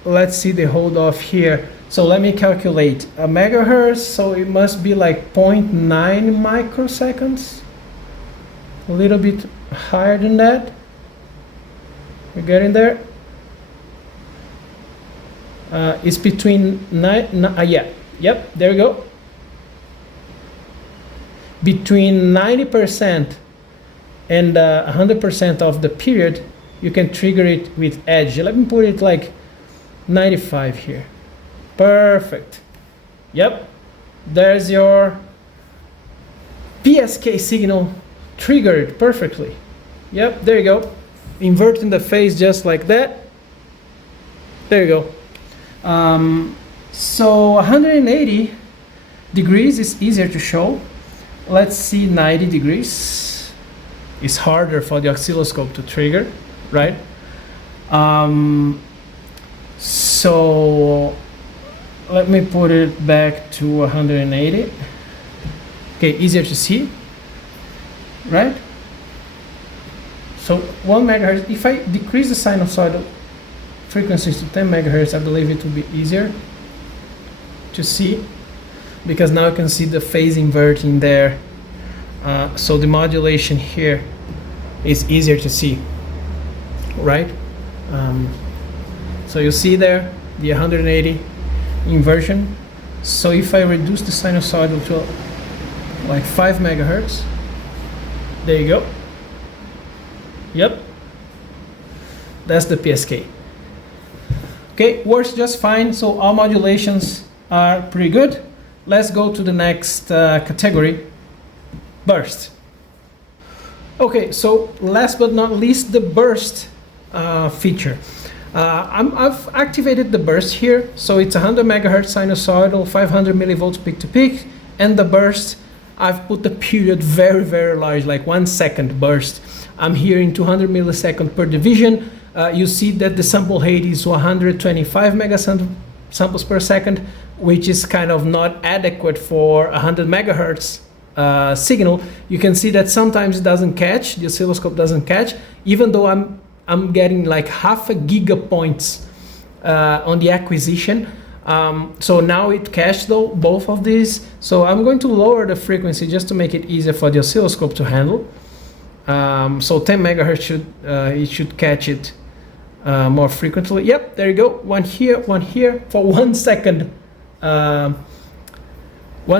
Let's see the hold off here. So let me calculate a megahertz, so it must be like 0.9 microseconds, a little bit higher than that. We're getting there. It's between yep, there we go. Between 90% and 100% of the period, you can trigger it with Edge. Let me put it like 95 here. Perfect. Yep, there's your PSK signal triggered perfectly. Yep, there you go. Inverting the phase just like that. There you go. So 180 degrees is easier to show. Let's see 90 degrees. It's harder for the oscilloscope to trigger, right? So let me put it back to 180. Okay, easier to see, right? So 1 megahertz, if I decrease the sinusoidal frequencies to 10 megahertz, I believe it will be easier to see, because now you can see the phase inverting there. So the modulation here is easier to see, right? So you see there the 180 inversion. So if I reduce the sinusoidal to like 5 megahertz, there you go. Yep, that's the PSK. Okay, works just fine. So all modulations are pretty good. Let's go to the next category, burst. Okay, so last but not least, the burst feature. I've activated the burst here, so it's 100 megahertz sinusoidal, 500 millivolts peak to peak, and the burst, I've put the period very, very large, like 1 second burst. I'm here in 200 milliseconds per division. You see that the sample rate is 125 megasamples per second, which is kind of not adequate for 100 megahertz signal. You can see that sometimes it doesn't catch, the oscilloscope doesn't catch, even though I'm getting like half a gigapoints on the acquisition. So now it cached though, both of these. So I'm going to lower the frequency just to make it easier for the oscilloscope to handle. So 10 megahertz it should catch it more frequently. Yep, there you go. One here for 1 second. 1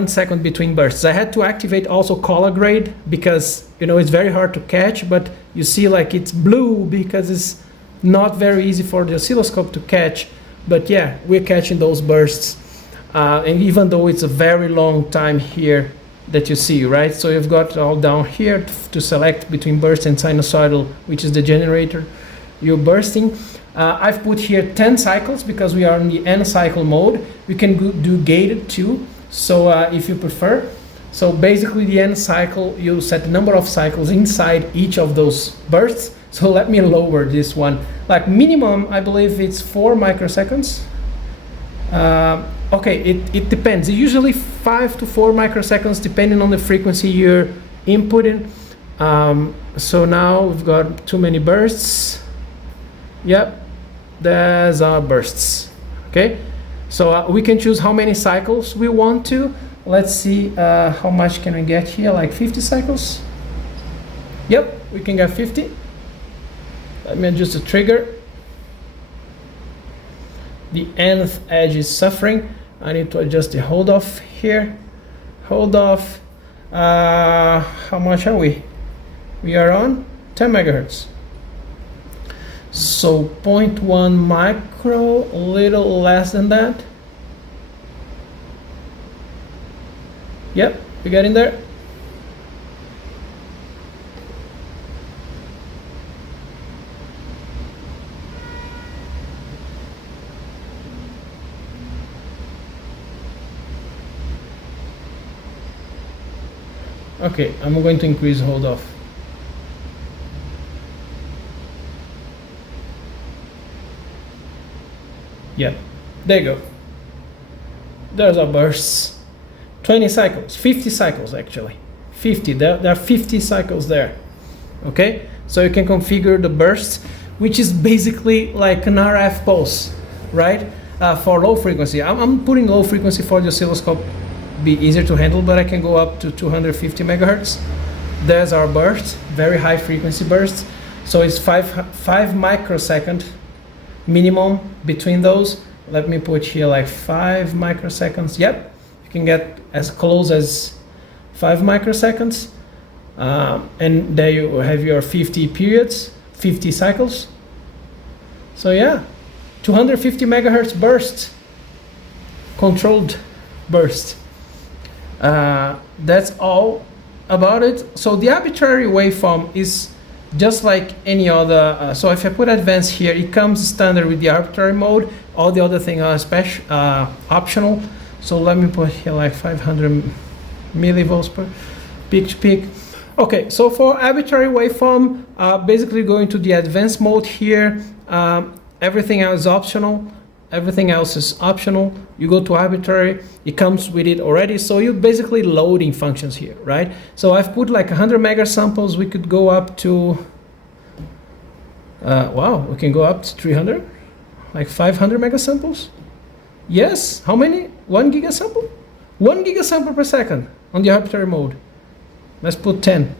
second between bursts. I had to activate also color grade because it's very hard to catch, but you see like it's blue because it's not very easy for the oscilloscope to catch. But yeah, we're catching those bursts, and even though it's a very long time here that you see, right? So you've got all down here to select between burst and sinusoidal, which is the generator you're bursting. I've put here 10 cycles because we are in the N cycle mode. We can do gated too, so if you prefer. So basically the N cycle, you set the number of cycles inside each of those bursts. So let me lower this one. Like minimum, I believe it's 4 microseconds. Okay, it depends. Usually 5 to 4 microseconds depending on the frequency you're inputting. So now we've got too many bursts. Yep, there's our bursts. Okay, So we can choose how many cycles we want to. Let's see how much can we get here, like 50 cycles. Yep, we can get 50. Let me adjust the trigger. The nth edge is suffering. I need to adjust the hold off here. Hold off. How much are we? We are on 10 megahertz. So 0.1 micro, a little less than that. Yep, we got in there. Okay, I'm going to increase hold off. Yeah, there you go. There's our bursts. 20 cycles, 50 cycles actually. 50, there are 50 cycles there. Okay, so you can configure the bursts, which is basically like an RF pulse, right? For low frequency. I'm putting low frequency for the oscilloscope, be easier to handle, but I can go up to 250 megahertz. There's our burst, very high frequency burst. So it's 5 microsecond minimum between those. Let me put here like 5 microseconds. Yep, you can get as close as 5 microseconds. And there you have your 50 periods, 50 cycles. So yeah, 250 megahertz burst, controlled burst. That's all about it. So the arbitrary waveform is just like any other. So if I put advanced here, it comes standard with the arbitrary mode. All the other things are special, optional. So let me put here like 500 millivolts per peak to peak. Okay, so for arbitrary waveform, basically going to the advanced mode here. Everything else is optional. Everything else is optional. You go to arbitrary, it comes with it already. So you're basically loading functions here, right? So I've put like 100 mega samples. We could go up to, wow, we can go up to 300, like 500 mega samples. Yes, how many? 1 giga sample? 1 giga sample per second on the arbitrary mode. Let's put 10.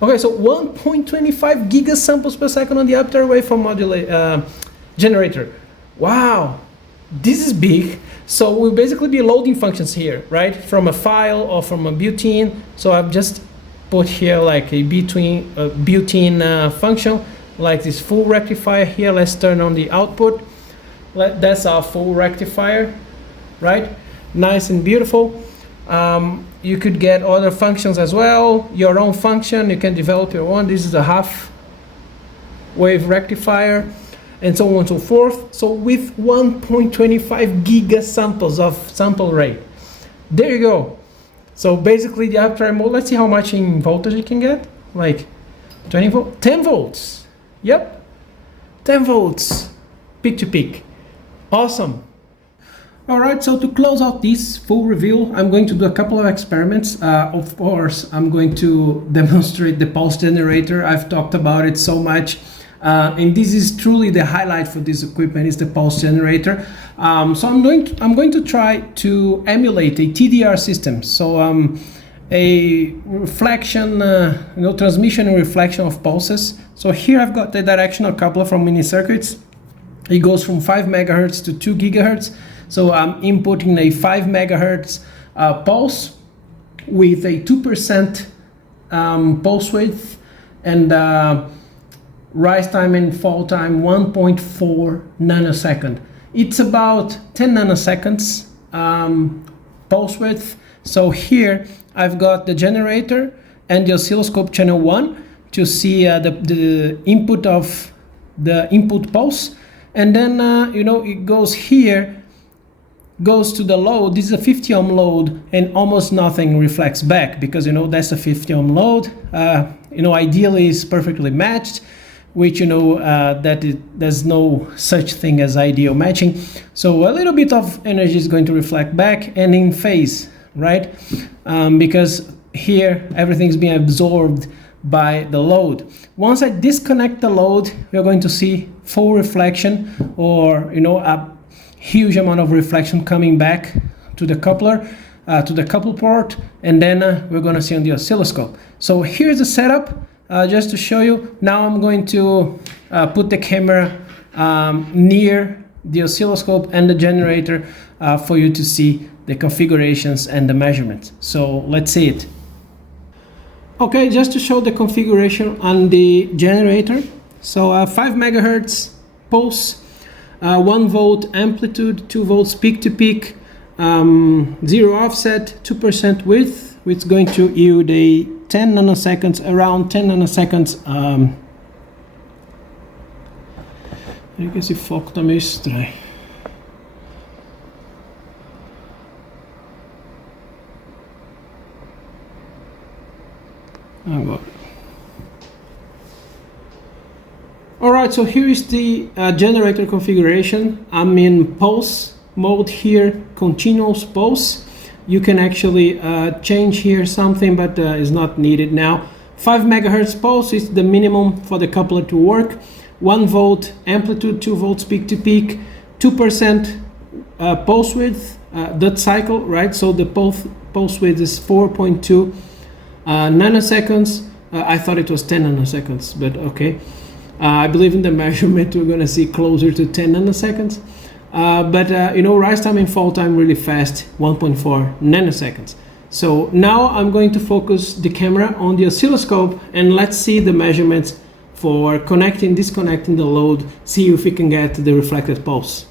Okay, so 1.25 giga samples per second on the arbitrary waveform generator. Wow. This is big. So we'll basically be loading functions here, right? From a file or from a built-in. So I've just put here like a built-in function, like this full rectifier here. Let's turn on the output. That's our full rectifier, right? Nice and beautiful. You could get other functions as well. Your own function, you can develop your own. This is a half wave rectifier, and so on and so forth. So with 1.25 giga samples of sample rate. There you go. So basically the arbitrary mode, let's see how much in voltage it can get. Like 20 volts, 10 volts. Yep, 10 volts, peak to peak. Awesome. All right, so to close out this full review, I'm going to do a couple of experiments. Of course, I'm going to demonstrate the pulse generator. I've talked about it so much. And this is truly the highlight for this equipment, is the pulse generator. So I'm going to try to emulate a TDR system. So a reflection, transmission and reflection of pulses. So here I've got the directional coupler from mini circuits. It goes from 5 megahertz to 2 gigahertz. So I'm inputting a 5 megahertz pulse with a 2% pulse width and rise time and fall time 1.4 nanosecond. It's about 10 nanoseconds pulse width. So here I've got the generator and the oscilloscope channel 1 to see the input of the input pulse, and then it goes here, goes to the load. This is a 50 ohm load, and almost nothing reflects back because that's a 50 ohm load. Ideally it's perfectly matched, which there's no such thing as ideal matching. So a little bit of energy is going to reflect back and in phase, right? Because here everything's being absorbed by the load. Once I disconnect the load, we're going to see full reflection, or huge amount of reflection coming back to the coupler, to the couple port, and then we're gonna see on the oscilloscope. So here's the setup, just to show you. Now I'm going to put the camera near the oscilloscope and the generator for you to see the configurations and the measurements. So let's see it. Okay, just to show the configuration on the generator. So 5 megahertz pulse, 1 volt amplitude, 2 volts peak to peak, 0 offset, 2% width, which is going to yield a 10 nanoseconds, around 10 nanoseconds. Que esse foco tá meio estranho. Agora. Alright, so here is the generator configuration. I'm in pulse mode here, continuous pulse. You can actually change here something, but it's not needed now. 5 megahertz pulse is the minimum for the coupler to work. 1 volt amplitude, 2 volts peak to peak, 2% pulse width, that cycle, right? So the pulse width is 4.2 nanoseconds. I thought it was 10 nanoseconds, but okay. I believe in the measurement we're gonna see closer to 10 nanoseconds. But you know, rise time and fall time really fast, 1.4 nanoseconds. So now I'm going to focus the camera on the oscilloscope and let's see the measurements for connecting, disconnecting the load, see if we can get the reflected pulse.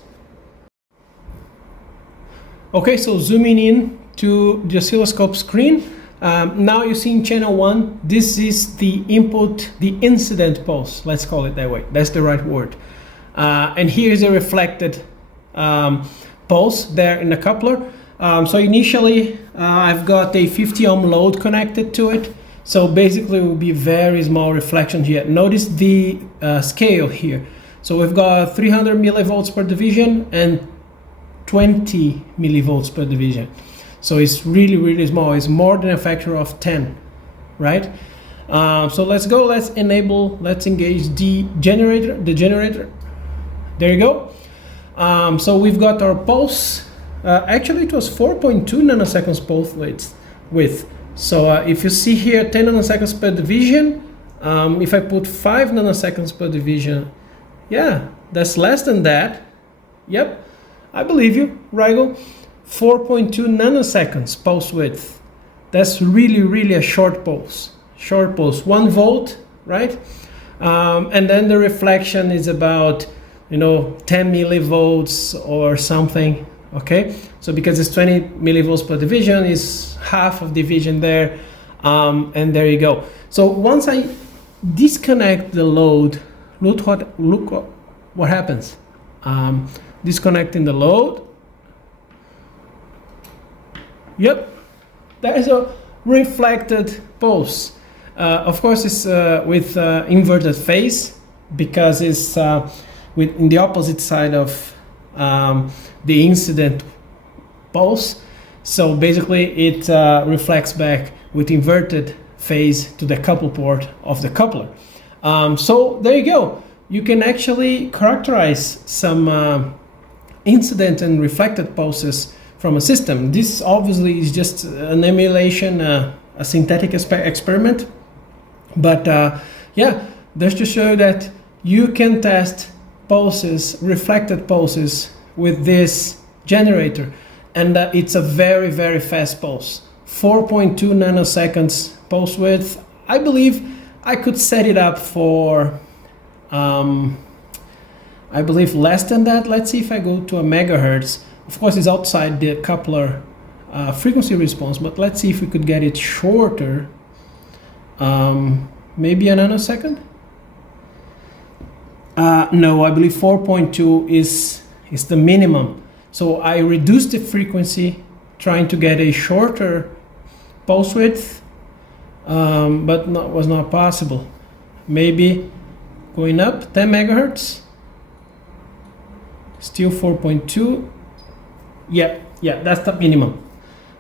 Okay, so zooming in to the oscilloscope screen. Now you see in channel 1, this is the input, the incident pulse, let's call it that way, that's the right word. And here is a reflected pulse there in the coupler. So initially I've got a 50 ohm load connected to it. So basically it will be very small reflection here. Notice the scale here. So we've got 300 millivolts per division and 20 millivolts per division. So it's really, really small. It's more than a factor of 10, right? So let's go, let's engage the generator. There you go. So we've got our pulse. Actually it was 4.2 nanoseconds pulse width. So if you see here 10 nanoseconds per division, if I put 5 nanoseconds per division, yeah, that's less than that. Yep, I believe you, RIGOL. 4.2 nanoseconds pulse width. That's really, really a short pulse. 1 volt, right? And then the reflection is about, you know, 10 millivolts or something. Okay, so because it's 20 millivolts per division, is half of division there, and there you go. So once I disconnect the load, look what happens. Disconnecting the load. Yep, there is a reflected pulse. Of course, it's with inverted phase because it's in the opposite side of the incident pulse. So basically it reflects back with inverted phase to the couple port of the coupler. So there you go. You can actually characterize some incident and reflected pulses from a system. This obviously is just an emulation, a synthetic experiment. But yeah, just to show that you can test pulses, reflected pulses, with this generator, and it's a very, very fast pulse. 4.2 nanoseconds pulse width. I believe I could set it up for I believe less than that. Let's see if I go to a megahertz. Of course it's outside the coupler frequency response, but let's see if we could get it shorter. Maybe a nanosecond. No, I believe 4.2 is the minimum. So I reduced the frequency trying to get a shorter pulse width, but was not possible. Maybe going up 10 megahertz, still 4.2. Yeah, that's the minimum.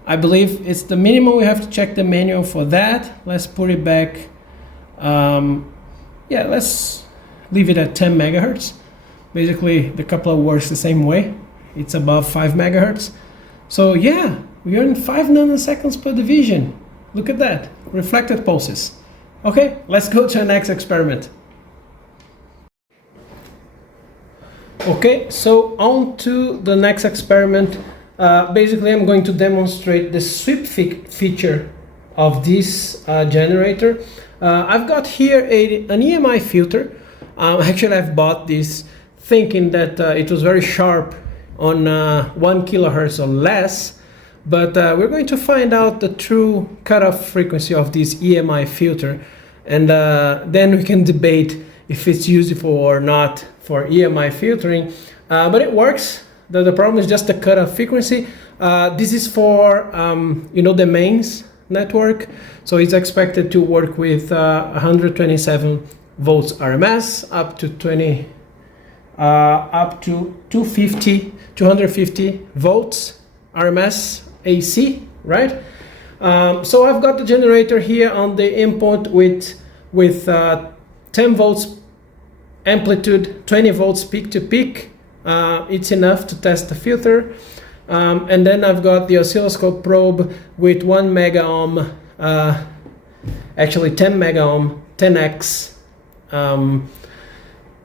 I believe it's the minimum. We have to check the manual for that. Let's put it back. Yeah, let's leave it at 10 megahertz. Basically, the coupler works the same way. it's above 5 megahertz. So yeah, we're in 5 nanoseconds per division. Look at that, reflected pulses. Okay, let's go to the next experiment. Okay, so on to the next experiment. Basically, I'm going to demonstrate the sweep feature of this generator. I've got here an EMI filter. Actually, I've bought this thinking that it was very sharp on 1 kilohertz or less, but we're going to find out the true cutoff frequency of this EMI filter, and then we can debate if it's useful or not for EMI filtering, but it works. The problem is just the cutoff frequency. This is for the mains network, so it's expected to work with 127 volts RMS up to 250 volts RMS AC, right? So I've got the generator here on the input with 10 volts amplitude, 20 volts peak to peak. It's enough to test the filter. And then I've got the oscilloscope probe with 1 mega ohm, actually 10 mega ohm, 10x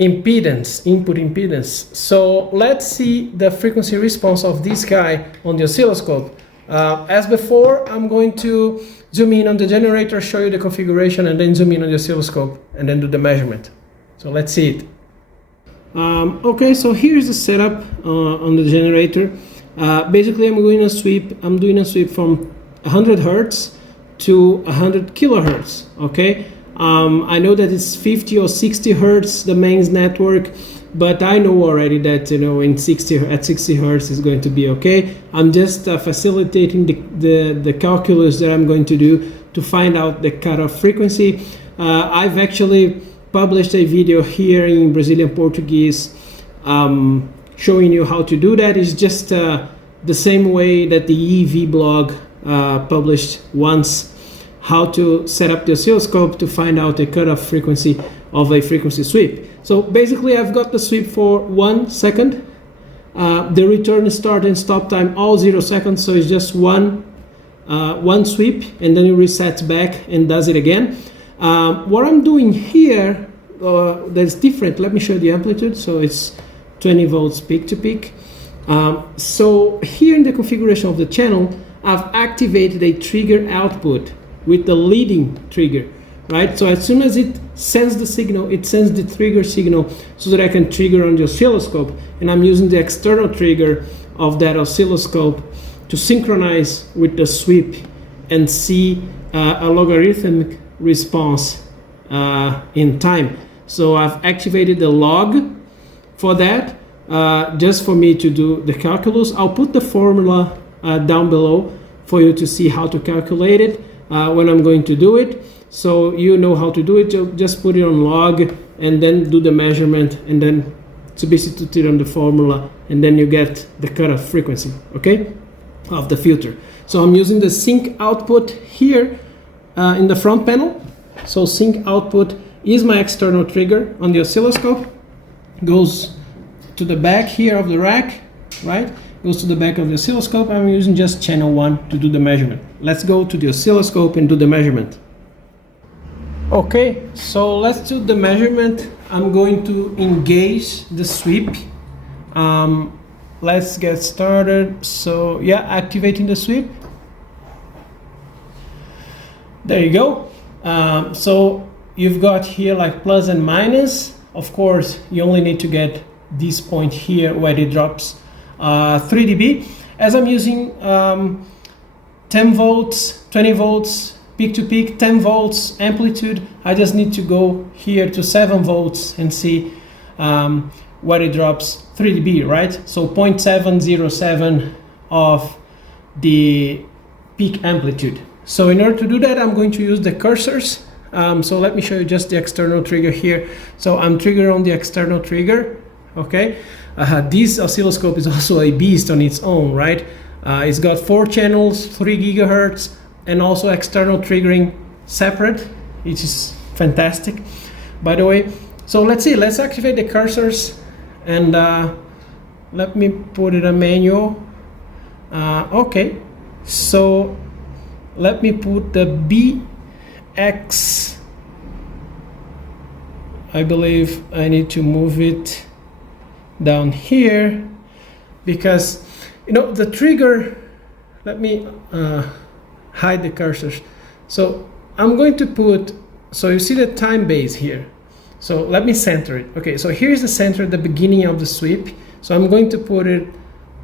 impedance, input impedance. So let's see the frequency response of this guy on the oscilloscope. As before, I'm going to zoom in on the generator, show you the configuration, and then zoom in on the oscilloscope and then do the measurement. So let's see it. Okay, so here's the setup on the generator. Basically, I'm doing a sweep from 100 hertz to 100 kilohertz. Okay, I know that it's 50 or 60 hertz the mains network, but I know already that at 60 hertz is going to be okay. I'm just facilitating the calculus that I'm going to do to find out the cutoff frequency. I've actually published a video here in Brazilian Portuguese showing you how to do that. It's just the same way that the EV blog published once how to set up the oscilloscope to find out the cutoff frequency of a frequency sweep. So basically I've got the sweep for 1 second. The return start and stop time all 0 seconds, so it's just one sweep, and then it resets back and does it again. What I'm doing here that's different, let me show you the amplitude. So it's 20 volts peak to peak. So here in the configuration of the channel, I've activated a trigger output with the leading trigger, right? So as soon as it sends the signal, it sends the trigger signal so that I can trigger on the oscilloscope, and I'm using the external trigger of that oscilloscope to synchronize with the sweep and see a logarithmic response in time. So I've activated the log for that, just for me to do the calculus. I'll put the formula down below for you to see how to calculate it when I'm going to do it. So you know how to do it. Just put it on log and then do the measurement, and then substitute it on the formula, and then you get the cutoff frequency, okay, of the filter. So I'm using the sync output here in the front panel. So sync output is my external trigger on the oscilloscope. Goes to the back here of the rack, right? Goes to the back of the oscilloscope. I'm using just channel 1 to do the measurement. Let's go to the oscilloscope and do the measurement. Okay, so let's do the measurement. I'm going to engage the sweep. Let's get started. So yeah, activating the sweep. There you go. So you've got here like plus and minus. Of course, you only need to get this point here where it drops 3 dB. As I'm using 10 volts, 20 volts, peak to peak, 10 volts amplitude, I just need to go here to 7 volts and see where it drops 3 dB, right? So 0.707 of the peak amplitude. So in order to do that, I'm going to use the cursors. So let me show you just the external trigger here. So I'm triggering on the external trigger, okay? This oscilloscope is also a beast on its own, right? It's got 4 channels, 3 gigahertz, and also external triggering separate, which is fantastic, by the way. So let's see, let's activate the cursors, and let me put it a manual. Okay, so let me put the BX. I believe I need to move it down here because, you know, the trigger, let me hide the cursors. So I'm going to put, so you see the time base here. So let me center it. Okay, so here's the center at the beginning of the sweep. So I'm going to put it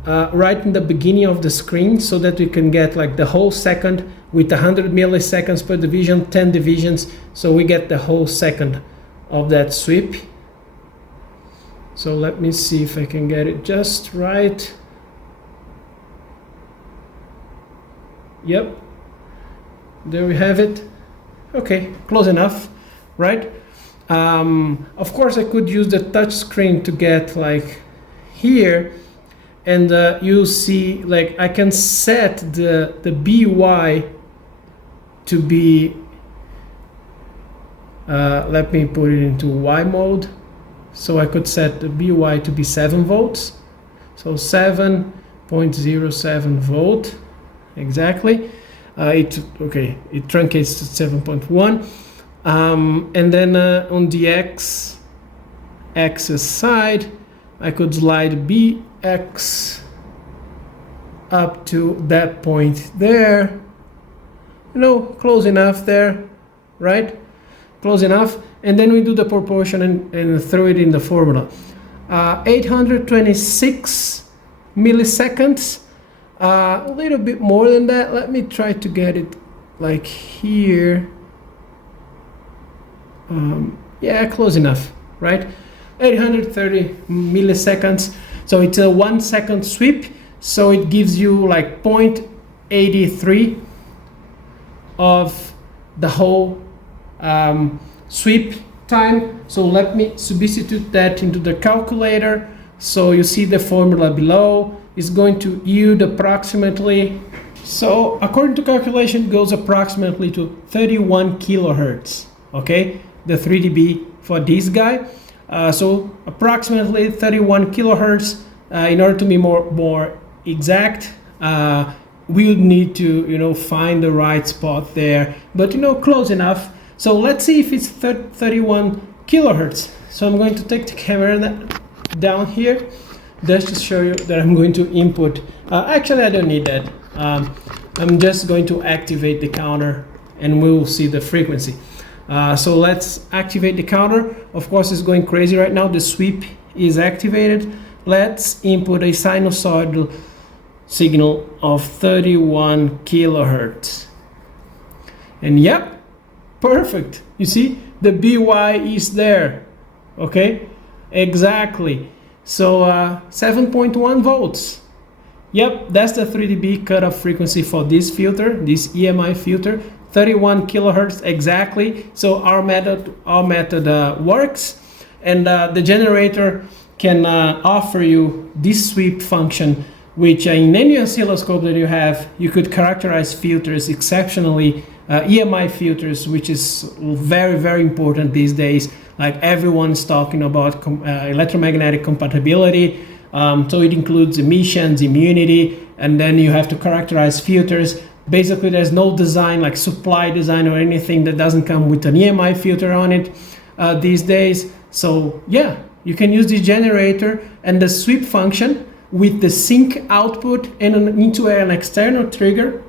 right in the beginning of the screen so that we can get like the whole second with 100 milliseconds per division, 10 divisions. So we get the whole second of that sweep. So let me see if I can get it just right. Yep, there we have it. Okay, close enough, right? Of course I could use the touch screen to get like here, and you see like I can set the BY to be let me put it into Y mode. So I could set the BY to be 7 volts. So 7.07 volt exactly. It truncates to 7.1. And then on the x-axis side, I could slide BX up to that point there. You know, close enough there, right? Close enough. And then we do the proportion and throw it in the formula. 826 milliseconds. A little bit more than that. Let me try to get it like here. Yeah, close enough, right? 830 milliseconds. So it's a 1 second sweep. So it gives you like 0.83 of the whole sweep time. So let me substitute that into the calculator. So you see the formula below is going to yield approximately, so according to calculation, it goes approximately to 31 kilohertz. Okay, the 3 dB for this guy. So approximately 31 kilohertz. In order to be more exact, we would need to, you know, find the right spot there, but, you know, close enough. So let's see if it's 31 kilohertz. So I'm going to take the camera down here just to show you that I'm going to input. Actually, I don't need that. I'm just going to activate the counter and we'll see the frequency. So let's activate the counter. Of course, it's going crazy right now. The sweep is activated. Let's input a sinusoidal signal of 31 kilohertz. And yep, perfect. You see, the BY is there. Okay, exactly. So 7.1 volts. Yep, that's the 3 dB cutoff frequency for this filter, this EMI filter. 31 kilohertz exactly. So our method works, and the generator can offer you this sweep function, which in any oscilloscope that you have, you could characterize filters exceptionally, EMI filters, which is very, very important these days. Like everyone's talking about electromagnetic compatibility. So it includes emissions, immunity, and then you have to characterize filters. Basically, there's no design, like supply design or anything that doesn't come with an EMI filter on it these days. So yeah, you can use this generator and the sweep function with the sync output and into an external trigger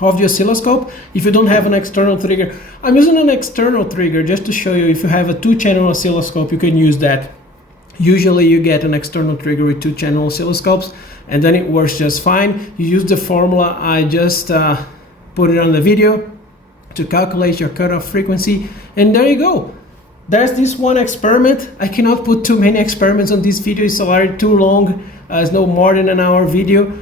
of the oscilloscope. If you don't have an external trigger, I'm using an external trigger just to show you. If you have a 2-channel oscilloscope, you can use that. Usually you get an external trigger with 2-channel oscilloscopes, and then it works just fine. You use the formula I just put it on the video to calculate your cutoff frequency, and there you go. There's this one experiment. I cannot put too many experiments on this video. It's already too long. It's no more than an hour video.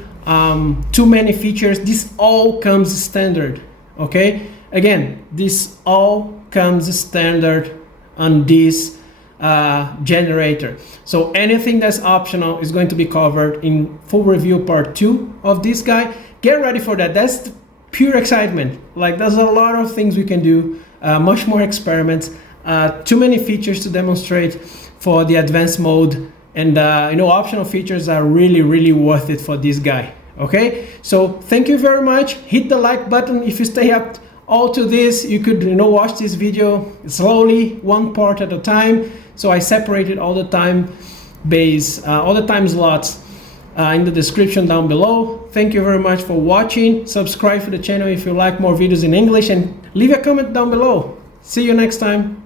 Too many features. This all comes standard. Okay, again, this all comes standard on this generator. So anything that's optional is going to be covered in full review part 2 of this guy. Get ready for that. That's pure excitement. Like, there's a lot of things we can do, much more experiments, too many features to demonstrate for the advanced mode. And optional features are really worth it for this guy. Okay, so thank you very much. Hit the like button if you stay up all to this. You could watch this video slowly, one part at a time. So I separated all the time slots in the description down below. Thank you very much for watching. Subscribe to the channel if you like more videos in English, and leave a comment down below. See you next time.